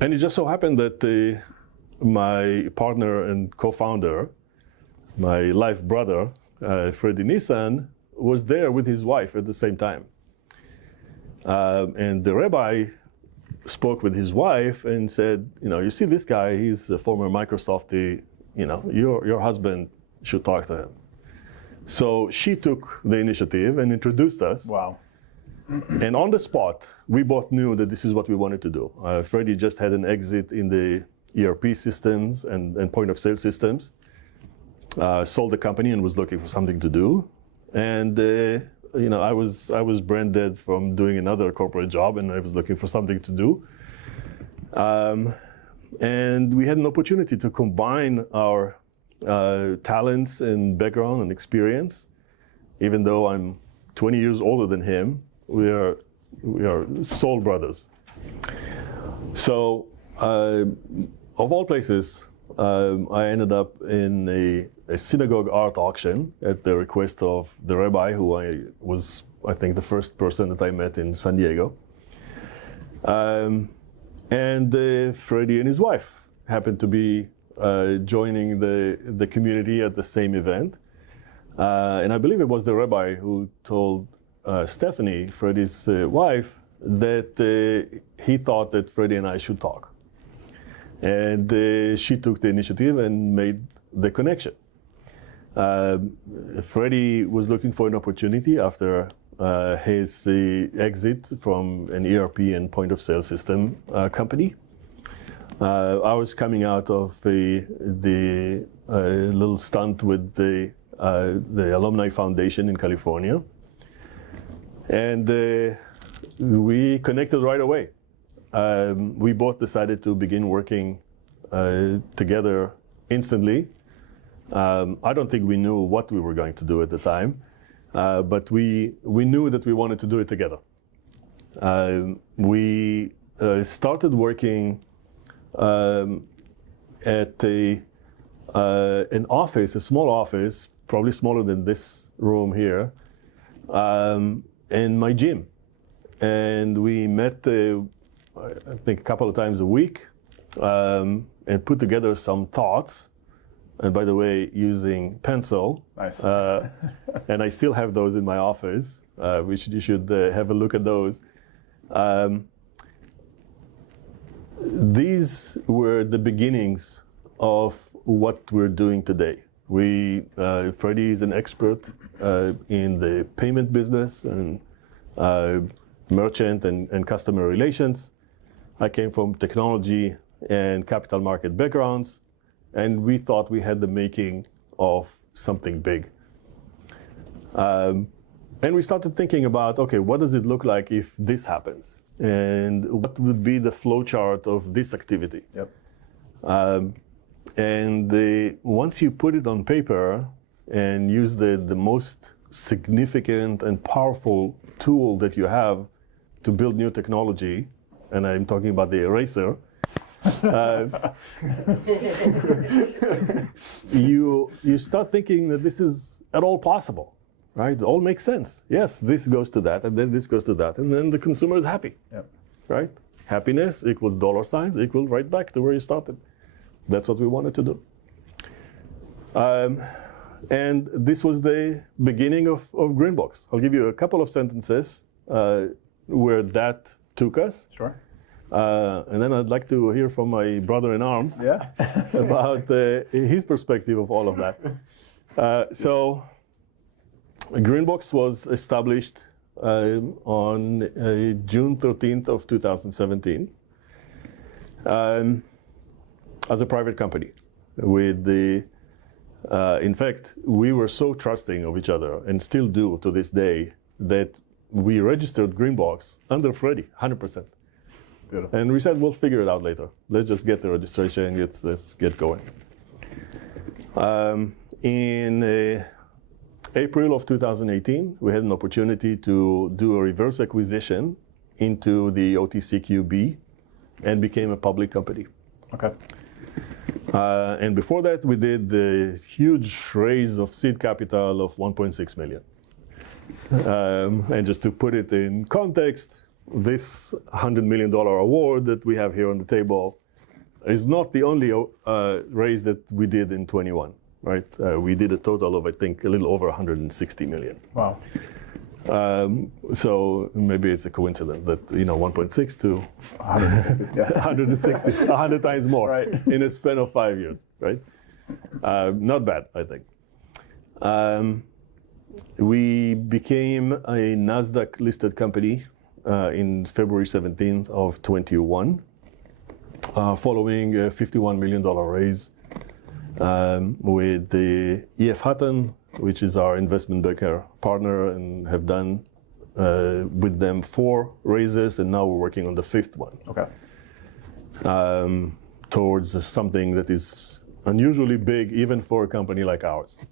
And it just so happened that my partner and co-founder, my life brother, Freddie Nissan, was there with his wife at the same time. And the rabbi spoke with his wife and said, you see this guy, he's a former Microsoftie, your husband should talk to him. So she took the initiative and introduced us. Wow. And on the spot, we both knew that this is what we wanted to do. Freddie just had an exit in the ERP systems and point of sale systems. Sold the company and was looking for something to do. And I was brain dead from doing another corporate job, and I was looking for something to do. And we had an opportunity to combine our talents and background and experience. Even though I'm 20 years older than him, we are soul brothers. So, of all places, I ended up in a synagogue art auction at the request of the rabbi, who I think, the first person that I met in San Diego. And Freddie and his wife happened to be joining the community at the same event. And I believe it was the rabbi who told Stephanie, Freddie's wife, that he thought that Freddie and I should talk. And she took the initiative and made the connection. Freddie was looking for an opportunity after his exit from an ERP and point of sale system company. I was coming out of the little stunt with the Alumni Foundation in California. And we connected right away. We both decided to begin working together instantly. I don't think we knew what we were going to do at the time, but we knew that we wanted to do it together. We started working at an office, a small office, probably smaller than this room here, in my gym. And we met, I think, a couple of times a week, and put together some thoughts. And by the way, using pencil. Nice. And I still have those in my office. You should have a look at those. These were the beginnings of what we're doing today. Freddie is an expert in the payment business and merchant and customer relations. I came from technology and capital market backgrounds, and we thought we had the making of something big. And we started thinking about, okay, what does it look like if this happens? And what would be the flowchart of this activity? Yep. Once you put it on paper and use the most significant and powerful tool that you have to build new technology, and I'm talking about the eraser, you start thinking that this is at all possible, right? It all makes sense. Yes, this goes to that, and then this goes to that, and then the consumer is happy, yep. Right? Happiness equals dollar signs equal right back to where you started. That's what we wanted to do. And this was the beginning of Greenbox. I'll give you a couple of sentences where that took us. Sure. And then I'd like to hear from my brother-in-arms Yeah. about his perspective of all of that. So Greenbox was established on June 13th of 2017 as a private company. In fact, we were so trusting of each other, and still do to this day, that we registered Greenbox under Freddie, 100%. Beautiful. And we said, we'll figure it out later. Let's just get the registration and let's get going. In April of 2018, we had an opportunity to do a reverse acquisition into the OTCQB and became a public company. Okay. And before that, we did the huge raise of seed capital of 1.6 million. And just to put it in context, this $100 million award that we have here on the table is not the only raise that we did in 21, right? We did a total of, I think, a little over 160 million. Wow. So maybe it's a coincidence that, 1.6 to 160. Yeah. 160, 100 times more, Right. In a span of 5 years, right? Not bad, I think. We became a NASDAQ listed company in February 17th of 21, following a $51 million raise with the E.F. Hutton, which is our investment banker partner, and have done with them 4 raises, and now we're working on the 5th one. Okay. Towards something that is unusually big even for a company like ours.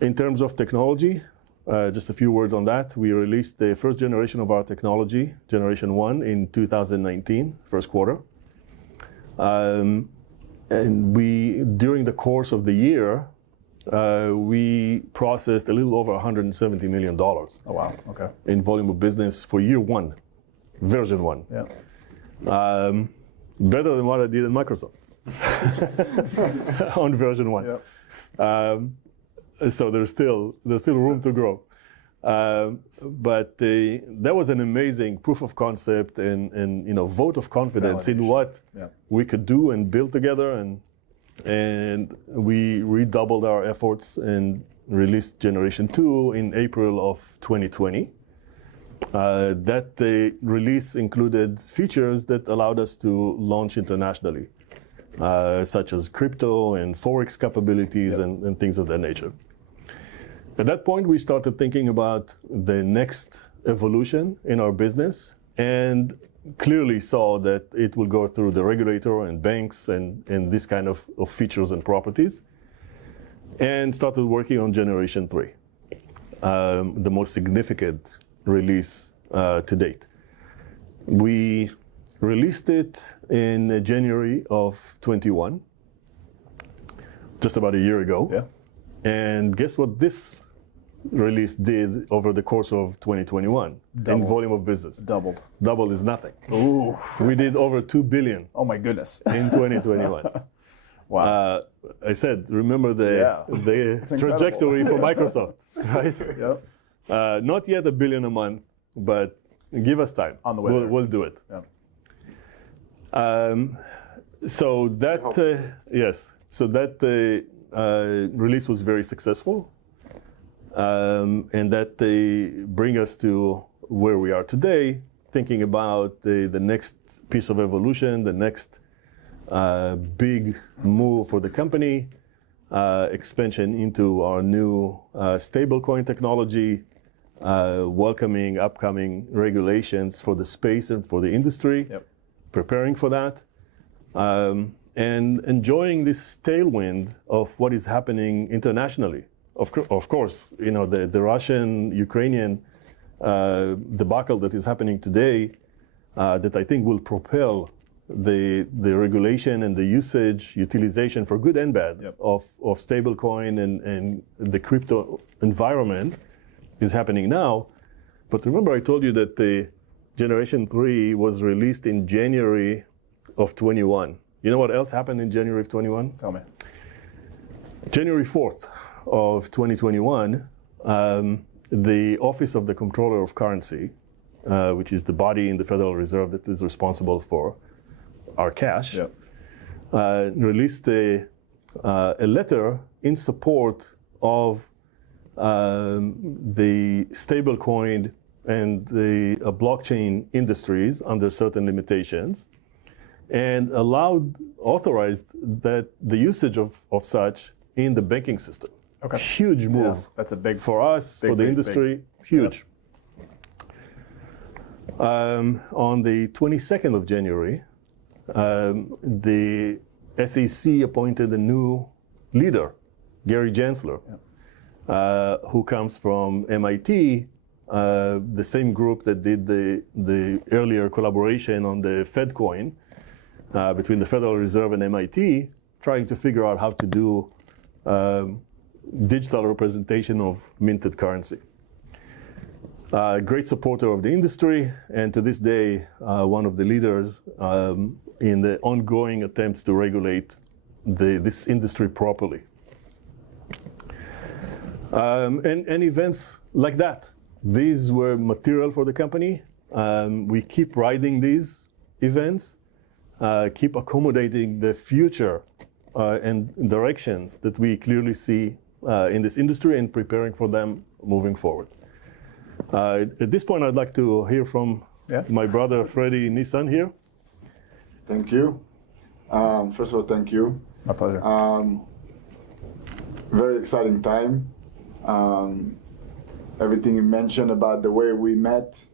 In terms of technology, just a few words on that. We released the first generation of our technology, Generation 1, in 2019, first quarter. And during the course of the year, we processed a little over $170 million. Oh, wow. Okay. In volume of business for year 1, version 1. Yeah. Better than what I did in Microsoft on version 1. Yep. So there's still room to grow. But that was an amazing proof of concept and vote of confidence in what we could do and build together. And we redoubled our efforts and released Generation 2 in April of 2020. That release included features that allowed us to launch internationally, such as crypto and Forex capabilities and things of that nature. At that point, we started thinking about the next evolution in our business and clearly saw that it will go through the regulator and banks and this kind of features and properties, and started working on Generation 3, the most significant release to date. We released it in January of 21, just about a year ago. Yeah. And guess what this release did over the course of 2021 in volume of business? Doubled. Double is nothing. Ooh. We did over 2 billion. Oh my goodness. In 2021. Wow. I said, remember the trajectory for Microsoft, right? Yep. Not yet $1 billion a month, but give us time. On the way there. We'll do it. Yep. So that, yes. So that release was very successful. And that bring us to where we are today, thinking about the next piece of evolution, the next big move for the company, expansion into our new stablecoin technology, welcoming upcoming regulations for the space and for the industry, preparing for that, and enjoying this tailwind of what is happening internationally. Of course, the Russian-Ukrainian debacle that is happening today, that I think will propel the regulation and the usage, utilization for good and bad of stablecoin and the crypto environment is happening now. But remember, I told you that the Generation 3 was released in January of 21. You know what else happened in January of 21? Tell me. January 4th of 2021, the Office of the Comptroller of Currency, which is the body in the Federal Reserve that is responsible for our cash, released a letter in support of the stablecoin and the blockchain industries under certain limitations, and authorized that the usage of such in the banking system. Okay. Huge move. Yeah, that's a big for us, for the industry. Huge. On the 22nd of January, the SEC appointed a new leader, Gary Gensler, who comes from MIT, the same group that did the earlier collaboration on the FedCoin between the Federal Reserve and MIT, trying to figure out how to do digital representation of minted currency. Great supporter of the industry, and to this day, one of the leaders in the ongoing attempts to regulate this industry properly. And events like that. These were material for the company. We keep riding these events, keep accommodating the future and directions that we clearly see in this industry and preparing for them moving forward. At this point, I'd like to hear from my brother, Freddie Nissan here. Thank you. First of all, thank you. My pleasure. Very exciting time. Everything you mentioned about the way we met.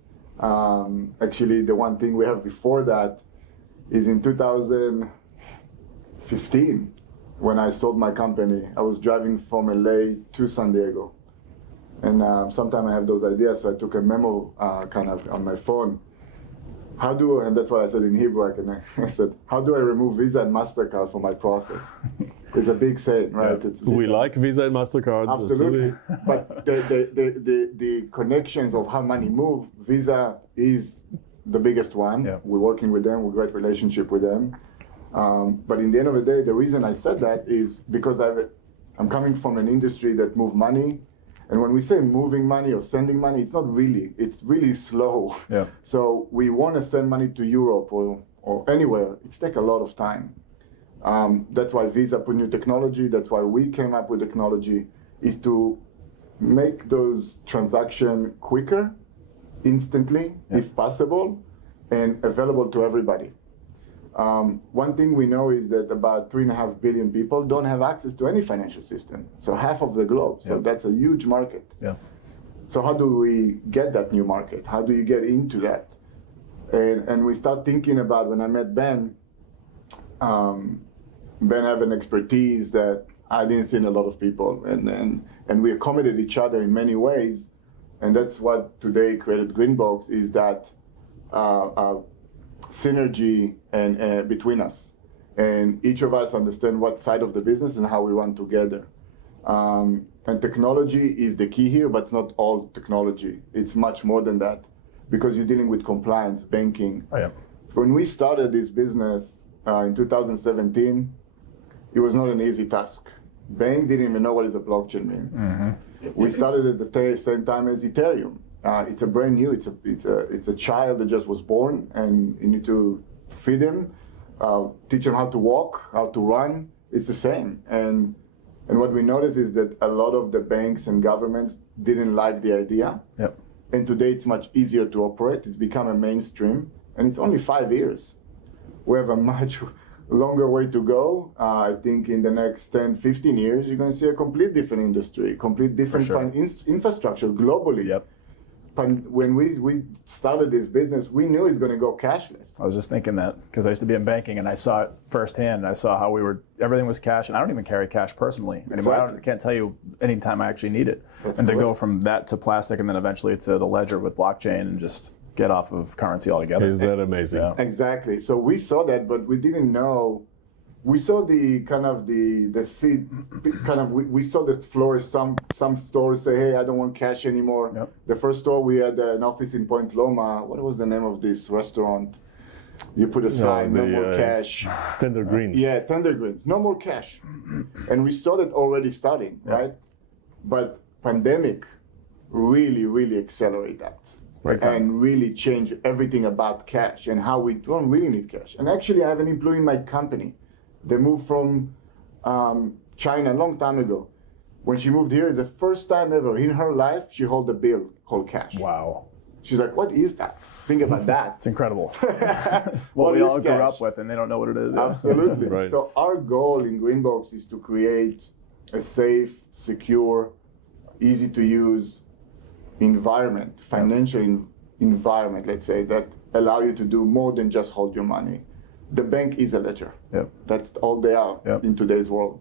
Actually, the one thing we have before that is in 2000, 15 when I sold my company. I was driving from LA to San Diego. And sometimes I have those ideas, so I took a memo kind of on my phone. And that's what I said in Hebrew, I said, how do I remove Visa and MasterCard from my process? It's a big saying, right? Yeah. It's we like Visa and MasterCard. Absolutely. But the connections of how money move, Visa is the biggest one. Yeah. We're working with them, we're great relationship with them. But in the end of the day, the reason I said that is because I'm coming from an industry that move money. And when we say moving money or sending money, it's not really, it's really slow. Yeah. So we want to send money to Europe or anywhere. It's take a lot of time. That's why Visa put new technology. That's why we came up with technology, is to make those transactions quicker, instantly, if possible, and available to everybody. One thing we know is that about 3.5 billion people don't have access to any financial system. So half of the globe. So that's a huge market. Yeah. So how do we get that new market? How do you get into that? And we start thinking about, when I met Ben, Ben have an expertise that I didn't see in a lot of people. And we accommodate each other in many ways. And that's what today created Greenbox, is that synergy and between us, and each of us understand what side of the business and how we run together. And technology is the key here, but it's not all technology. It's much more than that, because you're dealing with compliance, banking. Oh, yeah. When we started this business in 2017, it was not an easy task. Bank didn't even know what is a blockchain mean. Mm-hmm. We started at the same time as Ethereum. It's a brand new. It's a child that just was born, and you need to feed him, teach him how to walk, how to run. It's the same. And what we noticed is that a lot of the banks and governments didn't like the idea. Yep. And today it's much easier to operate. It's become a mainstream, and it's only 5 years. We have a much longer way to go. I think in the next 10, 15 years, you're going to see a complete different industry, complete different infrastructure globally. Yep. When we started this business, we knew it's going to go cashless. I was just thinking that, because I used to be in banking and I saw it firsthand. I saw how everything was cash, and I don't even carry cash personally anymore. Exactly. I can't tell you any time I actually need it. That's and to correct. go from that to plastic and then eventually to the ledger with blockchain and just get off of currency altogether. Is that amazing? Yeah. Exactly. So we saw that, but we didn't know. We saw the kind of the seed, kind of, we saw the flourish. Some stores say, hey, I don't want cash anymore. Yep. The first store, we had an office in Point Loma. What was the name of this restaurant? You put a sign, no more cash. Tender Greens. Yeah, Tender Greens, no more cash. And we saw that already starting, right? But pandemic really, really accelerate that. Right. And really change everything about cash and how we don't really need cash. And actually, I have an employee in my company. They moved from China a long time ago. When she moved here, it's the first time ever in her life she held a bill called cash. Wow. She's like, what is that? Think about that. It's incredible. What What we is all grew cash? up with, and they don't know what it is. Yeah. Absolutely. Right. So our goal in Greenbox is to create a safe, secure, easy to use environment, financial environment, let's say, that allow you to do more than just hold your money. The bank is a ledger. Yep. That's all they are in today's world.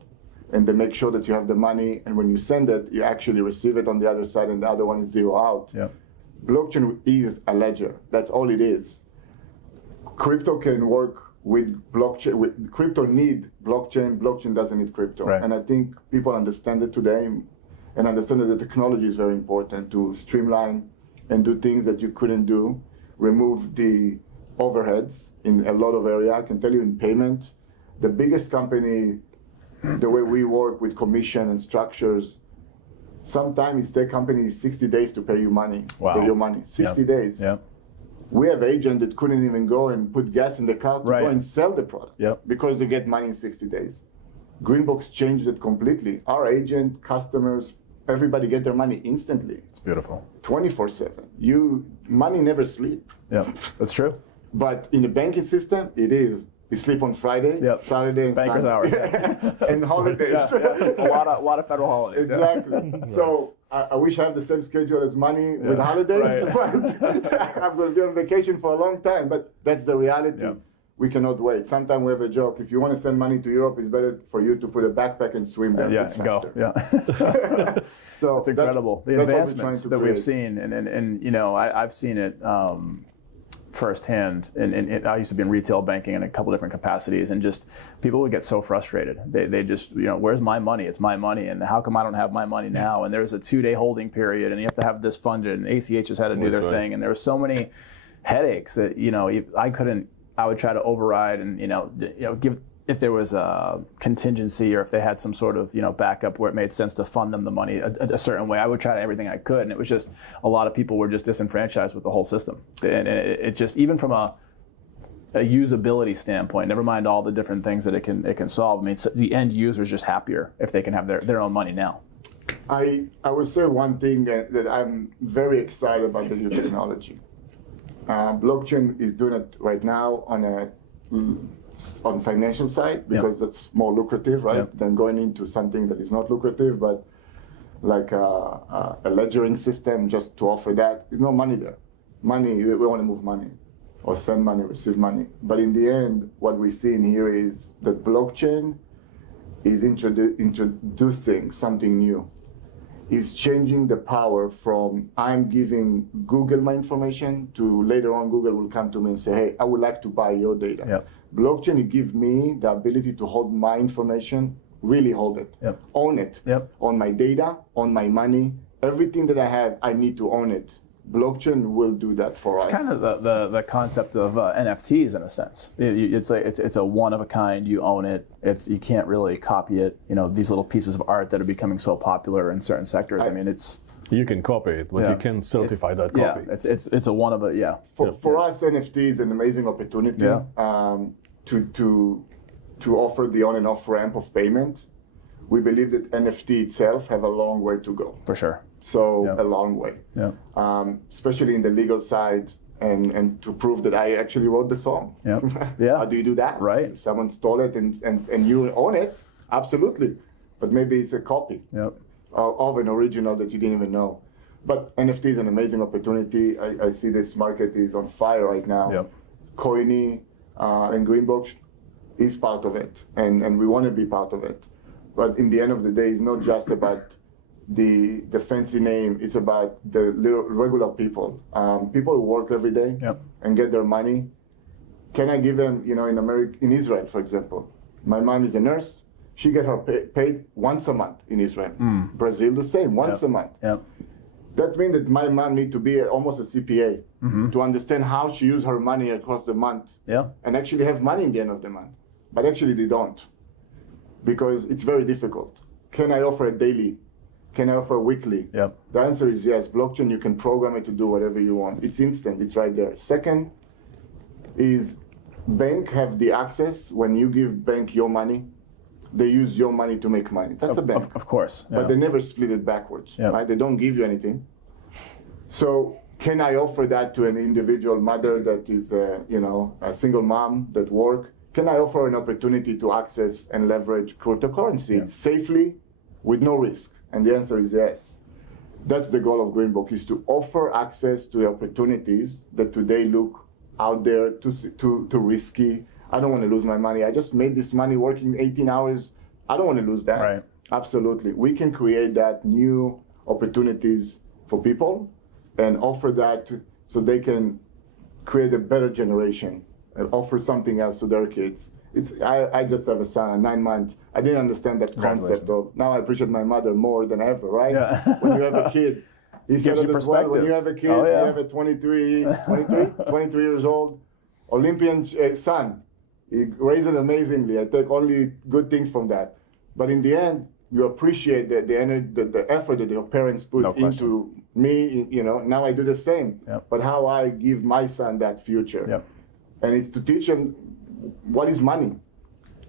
And they make sure that you have the money, and when you send it, you actually receive it on the other side, and the other one is zero out. Yep. Blockchain is a ledger. That's all it is. Crypto can work with blockchain. Crypto need blockchain. Blockchain doesn't need crypto. Right. And I think people understand it today, and understand that the technology is very important to streamline and do things that you couldn't do, remove the overheads in a lot of area. I can tell you in payment, the biggest company, the way we work with commission and structures, sometimes it takes companies 60 days to pay you money. Wow. Pay your money, 60 days. Yeah. We have agents that couldn't even go and put gas in the car to go and sell the product because they get money in 60 days. Greenbox changed it completely. Our agent, customers, everybody get their money instantly. It's beautiful. 24/7. Money never sleep. Yeah, that's true. But in the banking system, it is. You sleep on Friday, Saturday, and Banker's Sunday. hours. And holidays. A lot of federal holidays. Exactly. So I wish I have the same schedule as money with holidays, but I'm going to be on vacation for a long time. But that's the reality. we cannot wait. Sometimes we have a joke. If you want to send money to Europe, it's better for you to put a backpack and swim there. Yeah, it's go. faster. Yeah. So it's incredible. The that's what we're advancements trying to that we've create. seen, and you know, I've seen it firsthand. And I used to be in retail banking in a couple different capacities, and just people would get so frustrated. They just, you know, where's my money? It's my money, and how come I don't have my money now? And there's a 2-day holding period, and you have to have this funded, and ACH has had to do their thing, and there were so many headaches that, you know, I would try to override and, you know, give, if there was a contingency or if they had some sort of, you know, backup where it made sense to fund them the money a certain way, I would try everything I could. And it was just, a lot of people were just disenfranchised with the whole system. And it just, even from a usability standpoint, never mind all the different things that it can solve. I mean, the end user is just happier if they can have their own money now. I would say one thing that I'm very excited about the new technology. Blockchain is doing it right now on financial side because that's more lucrative, right? Than going into something that is not lucrative, but like a ledgering system just to offer that. There's no money there. Money, we want to move money or send money, receive money. But in the end, what we're seeing here is that blockchain is introducing something new. Is changing the power from I'm giving Google my information to later on Google will come to me and say, hey, I would like to buy your data. Yep. Blockchain, it gives me the ability to hold my information, really hold it, own it, on my data, on my money, everything that I have, I need to own it. Blockchain will do that for us. It's kind of the concept of NFTs in a sense. It's a one of a kind. You own it. You can't really copy it. You know, these little pieces of art that are becoming so popular in certain sectors. I mean, it's you can copy it, but you can certify that copy. Yeah, it's a one of a For us, NFT is an amazing opportunity to offer the on and off ramp of payment. We believe that NFT itself have a long way to go. For sure. So a long way, especially in the legal side, and to prove that I actually wrote the song. How do you do that? Right. If someone stole it and you own it, absolutely. But maybe it's a copy of an original that you didn't even know. But NFT is an amazing opportunity. I see this market is on fire right now. Coiny and Greenbox is part of it, and we want to be part of it. But in the end of the day, it's not just about the fancy name, it's about the regular people. People who work every day and get their money. Can I give them, you know, in Israel, for example, my mom is a nurse. She get her paid once a month in Israel. Brazil, the same, once a month. That means that my mom need to be almost a CPA to understand how she use her money across the month and actually have money in the end of the month. But actually they don't, because it's very difficult. Can I offer a daily? Can I offer weekly? The answer is yes. Blockchain, you can program it to do whatever you want. It's instant, it's right there. Second is bank have the access. When you give bank your money, they use your money to make money. That's a bank. Of course. But they never split it backwards, right? They don't give you anything. So can I offer that to an individual mother that is, you know, a single mom that work? Can I offer an opportunity to access and leverage cryptocurrency safely with no risk? And the answer is yes. That's the goal of Greenbook, is to offer access to the opportunities that today look out there too risky. I don't want to lose my money. I just made this money working 18 hours. I don't want to lose that. Right. Absolutely. We can create that new opportunities for people and offer that so they can create a better generation and offer something else to their kids. I just have a son, 9 months. I didn't understand that concept of, now I appreciate my mother more than ever, right? When you have a kid. He said it as well, when you have a kid, you have a 23 years old Olympian son. He raised it amazingly. I take only good things from that. But in the end, you appreciate the effort that your parents put into me. You know, now I do the same. But how I give my son that future. And it's to teach him what is money,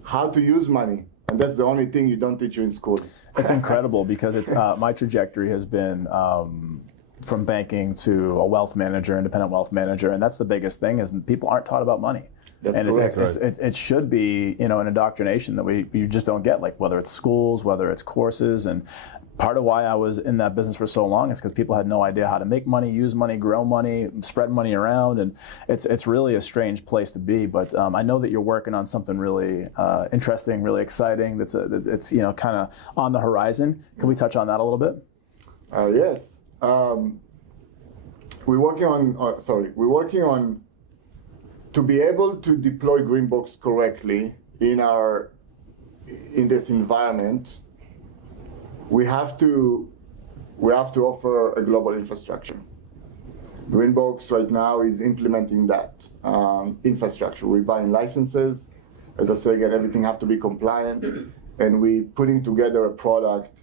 how to use money. And that's the only thing you don't teach you in school. It's incredible because it's my trajectory has been from banking to a wealth manager, independent wealth manager. And that's the biggest thing, is people aren't taught about money. It should be, you know, an indoctrination that you just don't get, like whether it's schools, whether it's courses. And part of why I was in that business for so long is because people had no idea how to make money, use money, grow money, spread money around, and it's really a strange place to be. But I know that you're working on something really interesting, really exciting. It's kind of on the horizon. Can we touch on that a little bit? Yes. We're working on to be able to deploy Greenbox correctly in this environment. We have to offer a global infrastructure. Greenbox right now is implementing that infrastructure. We're buying licenses. As I say again, everything has to be compliant, and we're putting together a product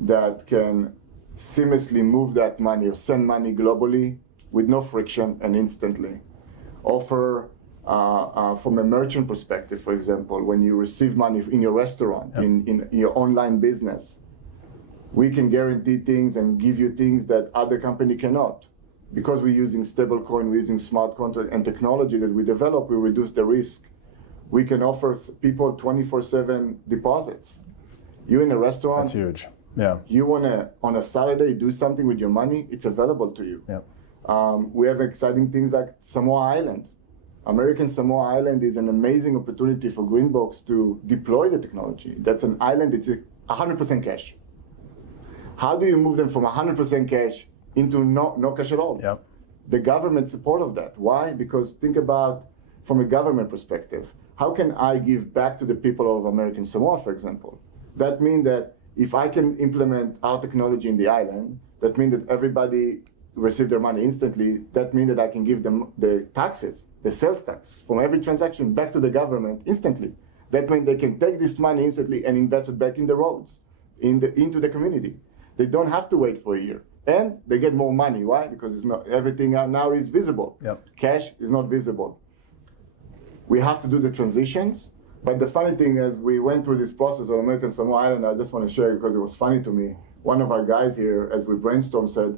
that can seamlessly move that money or send money globally with no friction and instantly. Offer from a merchant perspective, for example, when you receive money in your restaurant, in your online business, we can guarantee things and give you things that other company cannot. Because we're using stablecoin, we're using smart contract and technology that we develop, we reduce the risk. We can offer people 24/7 deposits. You in a restaurant, That's huge. Yeah. you want to, on a Saturday, do something with your money, it's available to you. Yep. We have exciting things like Samoa Island. American Samoa Island is an amazing opportunity for Greenbox to deploy the technology. That's an island, it's 100% cash. How do you move them from 100% cash into no cash at all? Yep. The government support of that. Why? Because think about from a government perspective, how can I give back to the people of American Samoa, for example? That means that if I can implement our technology in the island, that means that everybody receive their money instantly. That means that I can give them the taxes, the sales tax from every transaction back to the government instantly. That means they can take this money instantly and invest it back in the roads, into the community. They don't have to wait for a year. And they get more money. Why? Because it's not everything now is visible. Yep. Cash is not visible. We have to do the transitions. But the funny thing is, we went through this process on American Samoa Island. I just want to share because it was funny to me. One of our guys here, as we brainstormed, said,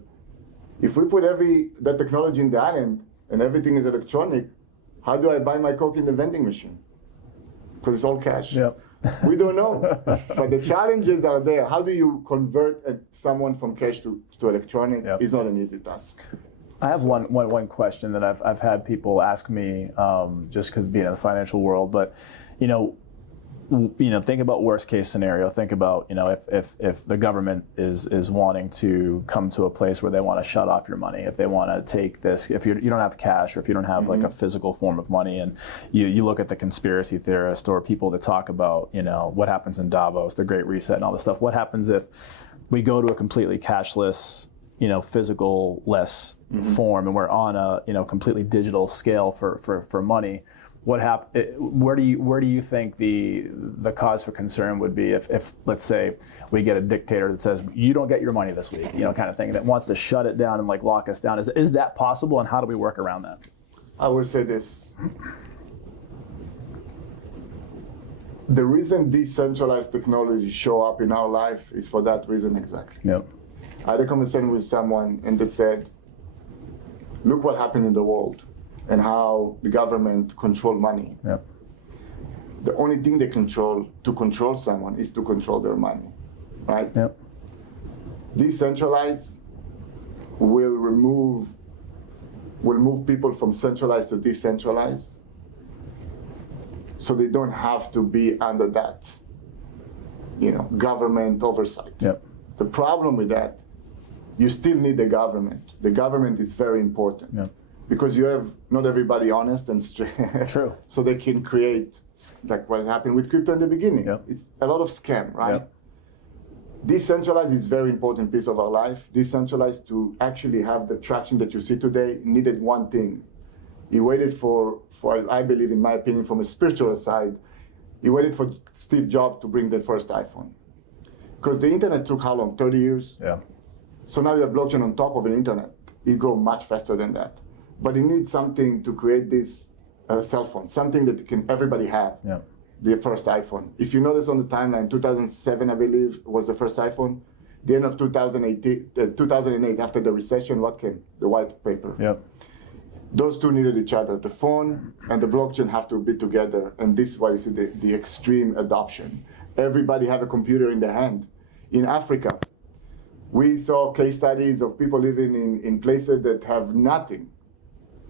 if we put that technology in the island and everything is electronic, how do I buy my Coke in the vending machine? Because it's all cash. Yep. We don't know. But the challenges are there. How do you convert someone from cash to electronic? Yep. It's not an easy task. I have one question that I've had people ask me just because being in the financial world, but think about worst case scenario. Think about if the government is wanting to come to a place where they want to shut off your money, if they want to take this, if you don't have cash or if you don't have like a physical form of money, and you look at the conspiracy theorists or people that talk about what happens in Davos, the Great Reset, and all this stuff. What happens if we go to a completely cashless, physical-less form, and we're on a completely digital scale for money? Where do you think the cause for concern would be if let's say we get a dictator that says you don't get your money this week, kind of thing, that wants to shut it down and like lock us down? Is that possible, and how do we work around that? I would say this. The reason decentralized technology show up in our life is for that reason exactly. Yep. I had a conversation with someone and they said, look what happened in the world and how the government control money. Yep. The only thing they control to control someone is to control their money, right? Yep. Decentralized will move people from centralized to decentralized, so they don't have to be under that, government oversight. Yep. The problem with that, you still need the government. The government is very important. Yep. Because you have not everybody honest and straight. True. So they can create, like what happened with crypto in the beginning. Yep. It's a lot of scam, right? Yep. Decentralized is a very important piece of our life. Decentralized, to actually have the traction that you see today, needed one thing. He waited for I believe, in my opinion, from a spiritual side, he waited for Steve Jobs to bring the first iPhone. Because the internet took how long? 30 years? Yeah. So now you have blockchain on top of an internet. It grows much faster than that. But you need something to create this cell phone, something that everybody have. Yeah. The first iPhone. If you notice on the timeline, 2007, I believe, was the first iPhone. The end of 2008, after the recession, what came? The white paper. Yep. Those two needed each other. The phone and the blockchain have to be together. And this is why you see the extreme adoption. Everybody have a computer in their hand. In Africa, We saw case studies of people living in places that have nothing.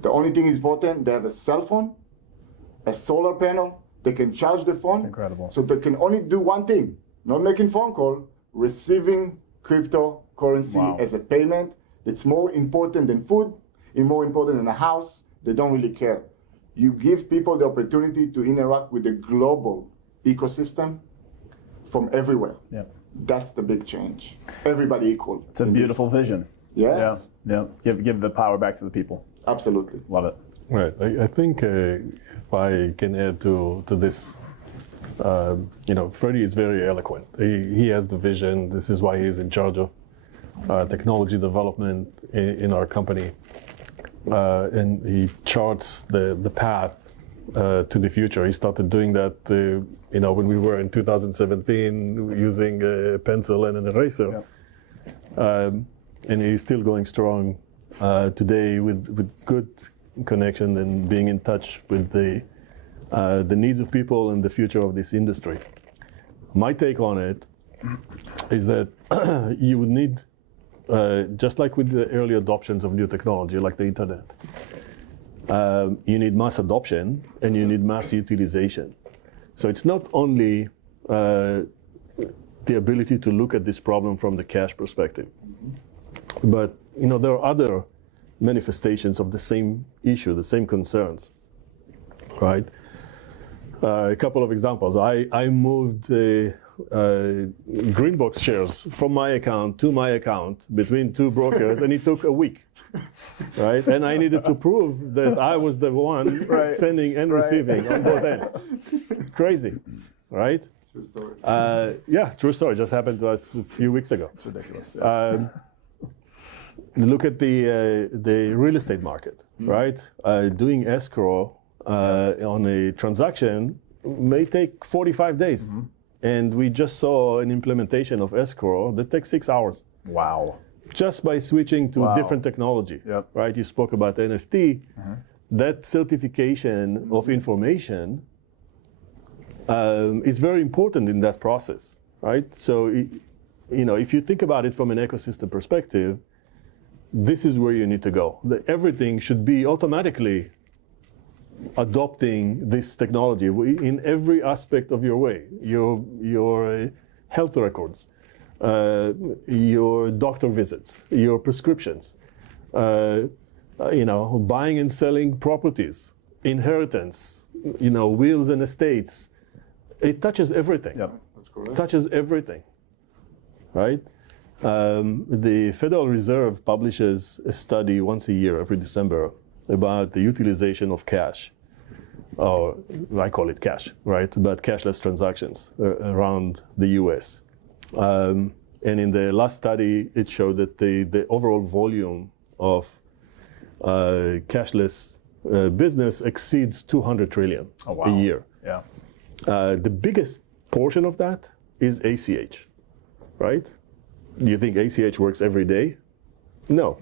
The only thing is important, they have a cell phone, a solar panel, they can charge the phone. That's incredible. So they can only do one thing, not making phone call, receiving cryptocurrency as a payment. It's more important than food, and more important than a house. They don't really care. You give people the opportunity to interact with the global ecosystem from everywhere. Yep. That's the big change. Everybody equal. It's a beautiful vision. Yes. Yeah. Give the power back to the people. Absolutely. Love it. Right. I think if I can add to this, Freddie is very eloquent. He has the vision. This is why he's in charge of technology development in our company. And he charts the path to the future. He started doing that, when we were in 2017 using a pencil and an eraser. Yeah. And he's still going strong today with good connection and being in touch with the needs of people and the future of this industry. My take on it is that you would need, just like with the early adoptions of new technology, like the internet, you need mass adoption and you need mass utilization. So it's not only the ability to look at this problem from the cash perspective, but there are other manifestations of the same issue, the same concerns, right? A couple of examples. I moved Greenbox shares from my account to my account between two brokers, and it took a week, right? And I needed to prove that I was the one sending and receiving on both ends. Crazy, right? True story. Yeah, true story. Just happened to us a few weeks ago. It's ridiculous. Yeah. Look at the real estate market, right? Doing escrow on a transaction may take 45 days. And we just saw an implementation of escrow that takes 6 hours. Wow. Just by switching to different technology, right? You spoke about NFT. That certification of information is very important in that process, right? So, if you think about it from an ecosystem perspective, this is where you need to go. Everything should be automatically adopting this technology in every aspect of your way. Your health records, your doctor visits, your prescriptions, buying and selling properties, inheritance, wills and estates. It touches everything. Yeah, that's correct. Touches everything, right? The Federal Reserve publishes a study once a year, every December, about the utilization of cash, or I call it cash, right? But cashless transactions around the US. And in the last study, it showed that the overall volume of cashless business exceeds 200 trillion a year. Yeah. The biggest portion of that is ACH, right? Do you think ACH works every day? No.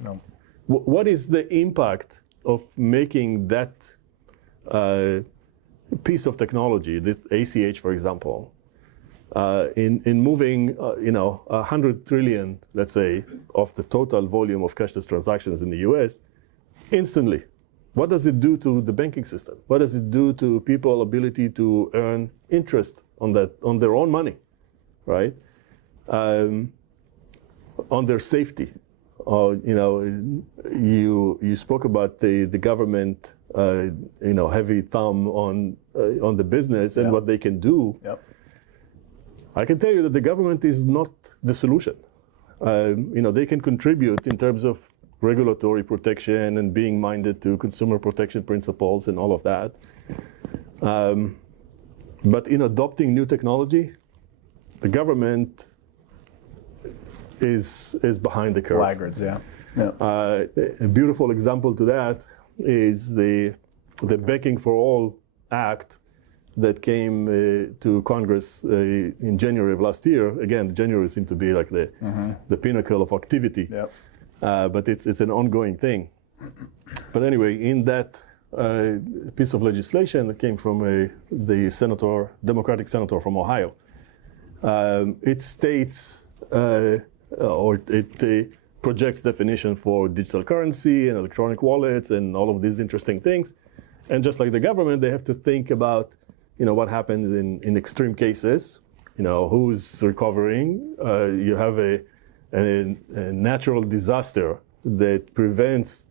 What is the impact of making that piece of technology, the ACH, for example, in moving, 100 trillion, let's say, of the total volume of cashless transactions in the US, instantly? What does it do to the banking system? What does it do to people's ability to earn interest on their own money, right? On their safety. You spoke about the government, heavy thumb on the business and what they can do. Yep. I can tell you that the government is not the solution. They can contribute in terms of regulatory protection and being minded to consumer protection principles and all of that. But in adopting new technology, the government is behind the curve. Laggards, yeah. A beautiful example to that is the Banking for All Act that came to Congress in January of last year. Again, January seemed to be like the pinnacle of activity, but it's an ongoing thing. But anyway, in that piece of legislation that came from the Democratic senator from Ohio, it states or it projects definition for digital currency and electronic wallets and all of these interesting things. And just like the government, they have to think about, what happens in extreme cases. Who's recovering? You have a natural disaster that prevents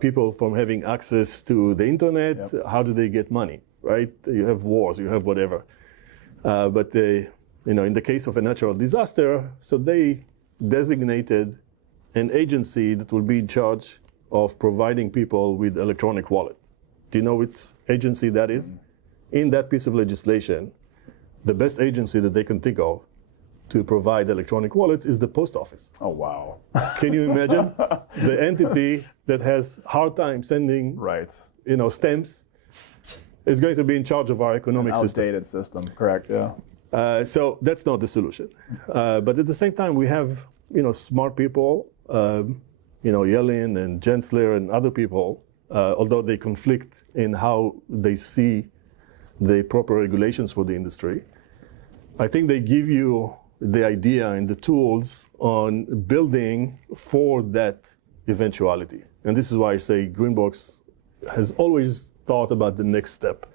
people from having access to the internet. Yep. How do they get money, right? You have wars, you have whatever. But in the case of a natural disaster, so they designated an agency that will be in charge of providing people with electronic wallet. Do you know which agency that is? In that piece of legislation, the best agency that they can think of to provide electronic wallets is the post office. Oh, wow. Can you imagine? The entity that has hard time sending stamps is going to be in charge of our economic system. Outdated system, correct, yeah. So that's not the solution. But at the same time, we have smart people, Yellen and Gensler and other people, although they conflict in how they see the proper regulations for the industry. I think they give you the idea and the tools on building for that eventuality. And this is why I say Greenbox has always thought about the next step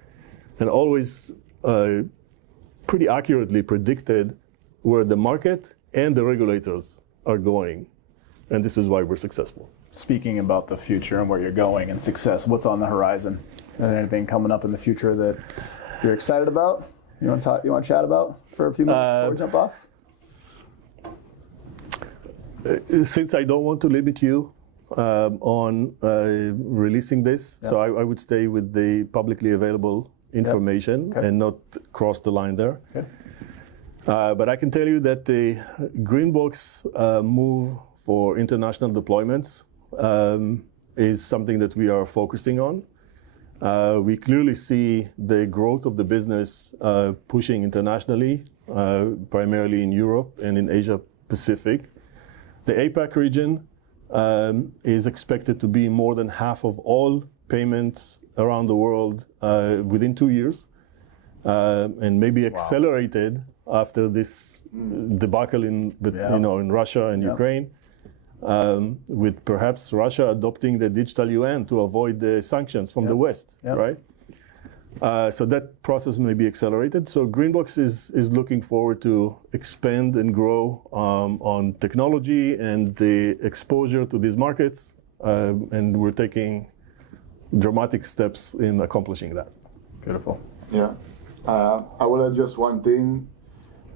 and always pretty accurately predicted where the market and the regulators are going. And this is why we're successful. Speaking about the future and where you're going and success, what's on the horizon? Is there anything coming up in the future that you're excited about? You want to chat about for a few minutes before we jump off? Since I don't want to limit you on releasing this, so I would stay with the publicly available information and not cross the line there. Okay. But I can tell you that the Greenbox move for international deployments is something that we are focusing on. We clearly see the growth of the business pushing internationally, primarily in Europe and in Asia Pacific. The APAC region is expected to be more than half of all payments around the world within 2 years, and maybe accelerated after this debacle in Russia and Ukraine. With perhaps Russia adopting the digital yuan to avoid the sanctions from the West, right? So that process may be accelerated. So Greenbox is looking forward to expand and grow on technology and the exposure to these markets, and we're taking dramatic steps in accomplishing that. Beautiful. Yeah. I will add just one thing,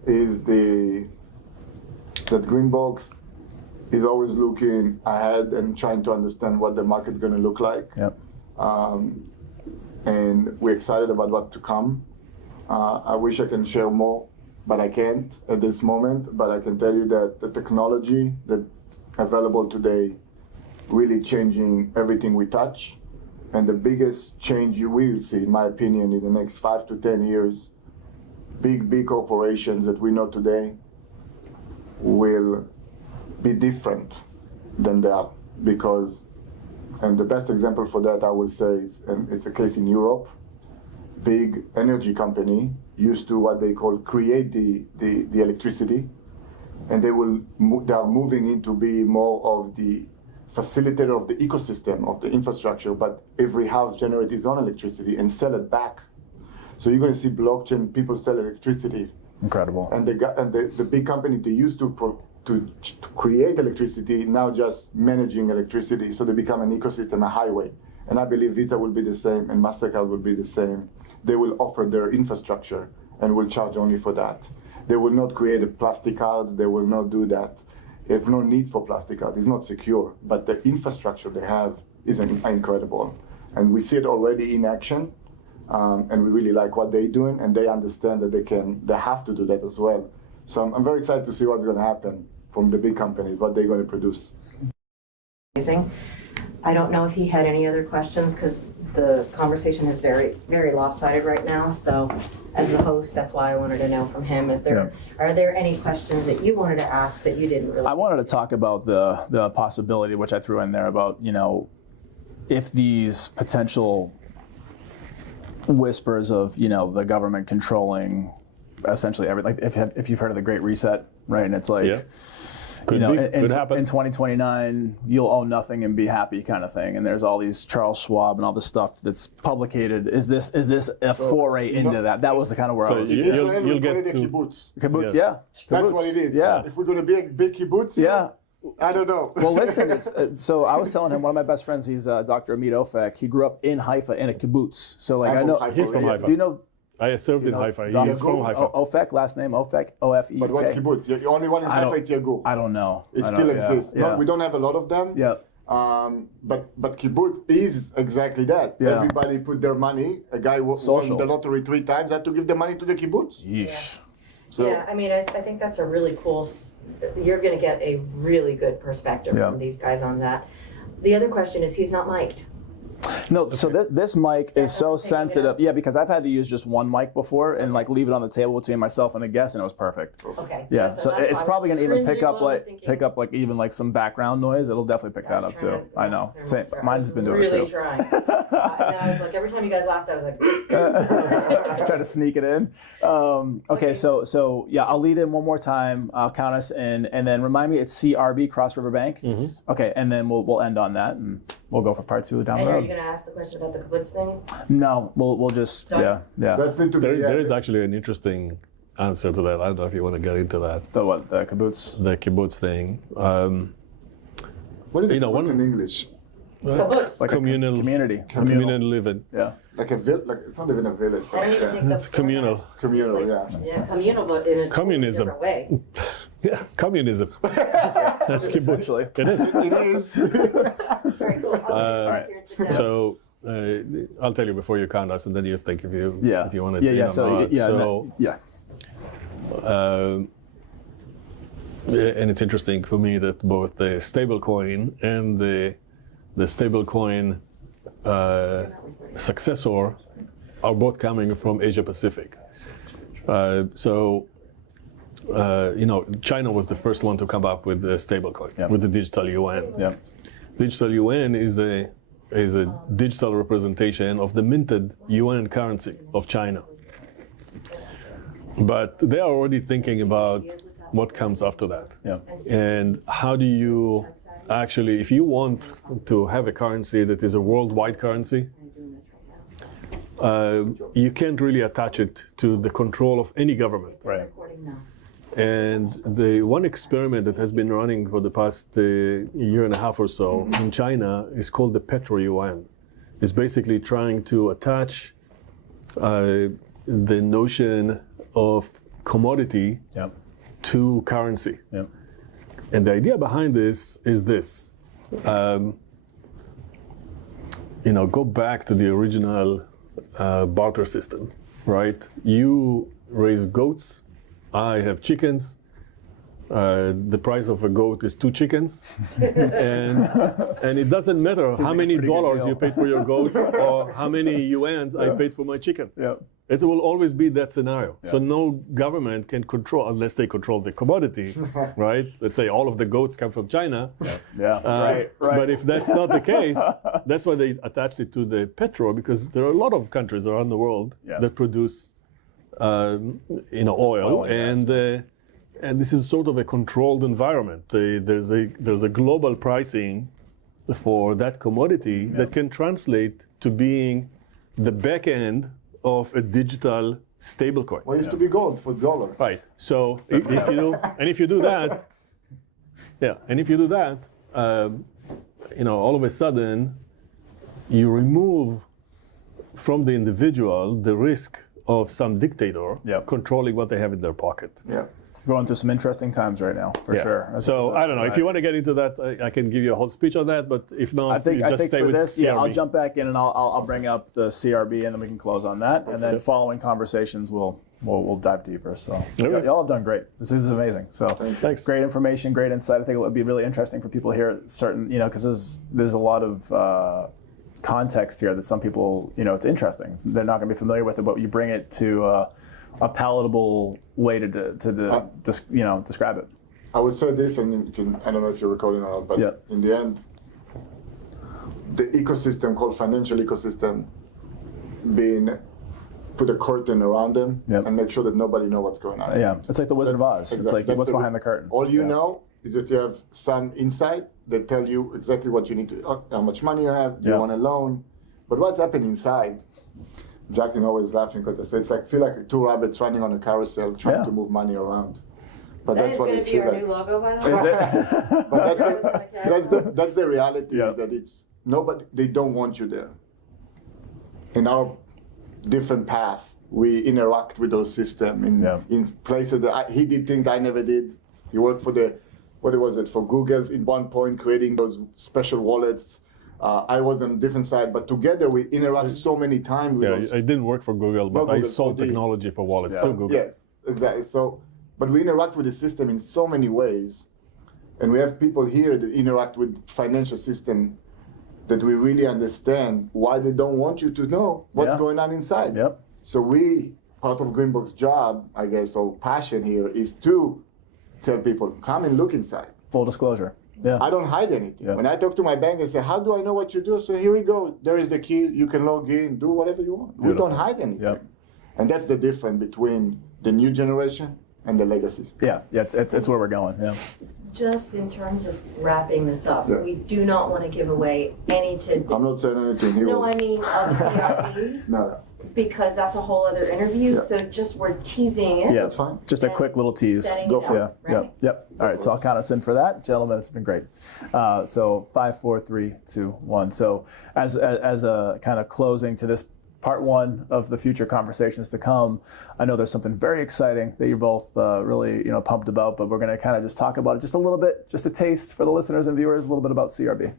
is that Greenbox is always looking ahead and trying to understand what the market's going to look like. Yep. And we're excited about what to come. I wish I can share more, but I can't at this moment. But I can tell you that the technology that's available today really changing everything we touch. And the biggest change you will see, in my opinion, in the next 5 to 10 years, big corporations that we know today will be different than they are, because, and the best example for that I will say is, and it's a case in Europe, big energy company used to what they call create the electricity, and they are moving into be more of the facilitator of the ecosystem of the infrastructure, but every house generate its own electricity and sell it back. So you're going to see blockchain, people sell electricity. Incredible. And the big company they used to create electricity, now just managing electricity, so they become an ecosystem, a highway. And I believe Visa will be the same, and MasterCard will be the same. They will offer their infrastructure and will charge only for that. They will not create plastic cards, they will not do that. They have no need for plastic cards, it's not secure, but the infrastructure they have is incredible. And we see it already in action, and we really like what they're doing, and they understand that they have to do that as well. So I'm very excited to see what's going to happen from the big companies, what they're going to produce. Amazing. I don't know if he had any other questions, because the conversation is very, very lopsided right now. So as the host, that's why I wanted to know from him. Are there any questions that you wanted to ask that you didn't really? I wanted to talk about the possibility, which I threw in there, about, if these potential whispers of, the government controlling essentially everything. Like if you've heard of the Great Reset, right? And it's like, Could be. Could happen. In 2029, you'll own nothing and be happy, kind of thing. And there's all these Charles Schwab and all this stuff that's publicated. Is this a foray into that? That was the kind of where I was. You'll get to kibbutz. Kibbutz, yeah. That's what it is. Yeah. If we're going to be a big kibbutz, Yeah. I don't know. Well, listen. So I was telling him, one of my best friends, he's Dr. Amit Ofek. He grew up in Haifa in a kibbutz. So like I know he's from Haifa. Do you know? I served in Haifa. He's from Haifa. Ofek, last name Ofek, O-F-E-K. But what kibbutz? The only one in Haifa is Yagur. I don't know. It still exists. Yeah. We don't have a lot of them. Yeah. But kibbutz is exactly that. Yeah. Everybody put their money. A guy won the lottery 3 times, had to give the money to the kibbutz. Yeesh. So, yeah, I mean, I think that's a really cool. You're going to get a really good perspective from these guys on that. The other question is, he's not mic'd. No, so this mic is so sensitive. Yeah, because I've had to use just one mic before and like leave it on the table between myself and a guest, and it was perfect. Okay. Yeah, so it's probably gonna even pick up like even like some background noise. It'll definitely pick that up too. I know. Same. Mine's been doing it really too. trying. And I was like, every time you guys laughed, I was like, Try to sneak it in. Okay, so yeah, I'll lead in one more time. I'll count us in, and then remind me it's CRB, Cross River Bank. Mm-hmm. Okay, and then we'll end on that, and we'll go for part 2 down and the are road. you going to ask the question about the kibbutz thing? No, we'll just Done. yeah. that's it to There is actually an interesting answer to that. I don't know if you want to get into that. The what? The kibbutz? The kibbutz thing. What is know, kibbutz one- in English? Kibbutz. Like Communal- a community. Communal living. Yeah. Like a village? Like it's not even a village. I don't even think It's communal. Communal, yeah. Yeah, communal, but in a totally Communism. different way. Yeah, communism. That's kibbutz. Essentially. It is. It is. Very cool. So I'll tell you before you count us, and then you think if you want to. Yeah. So yeah. And it's interesting for me that both the stablecoin and the stablecoin successor are both coming from Asia Pacific. China was the first one to come up with the stablecoin, with the digital yuan. Yeah. Digital yuan is a digital representation of the minted yuan currency of China. But they are already thinking about what comes after that. Yeah. And how do you actually, if you want to have a currency that is a worldwide currency, you can't really attach it to the control of any government. Right. And the one experiment that has been running for the past year and a half or so in China is called the Petroyuan. It's basically trying to attach the notion of commodity to currency. Yeah. And the idea behind this is this. Go back to the original barter system, right? You raise goats, I have chickens. The price of a goat is 2 chickens, and it doesn't matter how many dollars you paid for your goat or how many yuans I paid for my chicken. Yeah. It will always be that scenario. So no government can control, unless they control the commodity, right? Let's say all of the goats come from China. Yeah. Right. But if that's not the case, that's why they attached it to the petro, because there are a lot of countries around the world that produce, oil, and this is sort of a controlled environment. There's a global pricing for that commodity that can translate to being the back end of a digital stablecoin. Well, it used to be gold for $1. Right. So if you do that, all of a sudden, you remove from the individual the risk of some dictator controlling what they have in their pocket. Yeah. Going through some interesting times right now, for sure. So I don't know if you want to get into that. I can give you a whole speech on that, but if not, I think stay for with this, CRB. I'll jump back in and I'll bring up the CRB and then we can close on that. And then following conversations, we'll dive deeper. So y'all have done great. This is amazing. So Thanks. Great information, great insight. I think it would be really interesting for people to hear because there's a lot of context here that some people, it's interesting. They're not going to be familiar with it, but you bring it to a palatable way to describe it. I would say this, and you can, I don't know if you're recording or not, but in the end, the ecosystem called financial ecosystem, put a curtain around them and make sure that nobody knows what's going on. Yeah, it's like the Wizard of Oz. Exactly. It's like what's behind the curtain. All you know is that you have some insight that tell you exactly what you need to, how much money you have, do you want a loan, but what's happening inside? Jacqueline always laughing because I say it's like feel like two rabbits running on a carousel trying to move money around. But That that's is what going it's to be our like. new logo, by the way. Is it? But that's the reality, Yeah. is that it's nobody, they don't want you there. In our different path, we interact with those systems in places that he did things I never did. He worked for what was it, for Google in one point, creating those special wallets. I was on a different side, but together we interact so many times with those. I didn't work for Google, but Not I Google, sold for the- technology for wallets to Google. Yes, exactly. So, but we interact with the system in so many ways, and we have people here that interact with financial system that we really understand why they don't want you to know what's going on inside. Yep. So part of Greenbook's job, I guess, or passion here is to tell people, come and look inside. Full disclosure. Yeah. I don't hide anything. Yeah. When I talk to my bank, I say, how do I know what you do? So here we go. There is the key. You can log in, do whatever you want. Beautiful. We don't hide anything. Yep. And that's the difference between the new generation and the legacy. Yeah. It's where we're going. Yeah. Just in terms of wrapping this up, Yeah. we do not want to give away any tidbits. I'm not saying anything here. No, I mean of CRB, No, because that's a whole other interview. Yeah. So just we're teasing it. Yeah. that's fine. Just a quick little tease. Setting Go it for up, Yeah, right? yep. All right, so I'll count us in for that. Gentlemen, it's been great. So 5, 4, 3, 2, 1. So as a kind of closing to this part one of the future conversations to come, I know there's something very exciting that you're both really pumped about, but we're going to kind of just talk about it just a little bit, just a taste for the listeners and viewers, a little bit about CRB.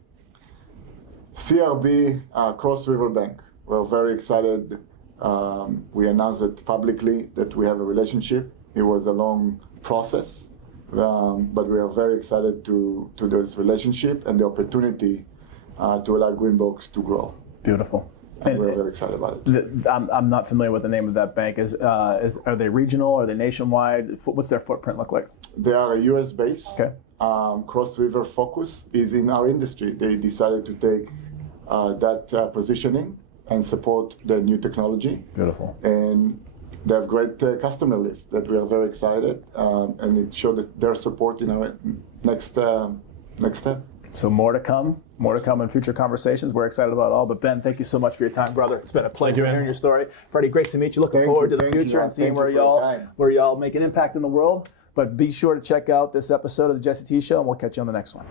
CRB, Cross River Bank. We're very excited. We announced it publicly that we have a relationship. It was a long process, but we are very excited to do this relationship and the opportunity to allow Greenbox to grow. Beautiful. And we're very excited about it. I'm not familiar with the name of that bank. Are they regional? Are they nationwide? What's their footprint look like? They are a US base. Okay. Cross River focus is in our industry. They decided to take that positioning and support the new technology. Beautiful. And they have great customer list that we are very excited, and it showed that their support in our next step. So more to come in future conversations. We're excited about it all. But Ben, thank you so much for your time, brother. It's been a pleasure hearing your story. Freddie, great to meet you. Looking forward to the future and seeing where y'all make an impact in the world. But be sure to check out this episode of the Jesse T Show, and we'll catch you on the next one.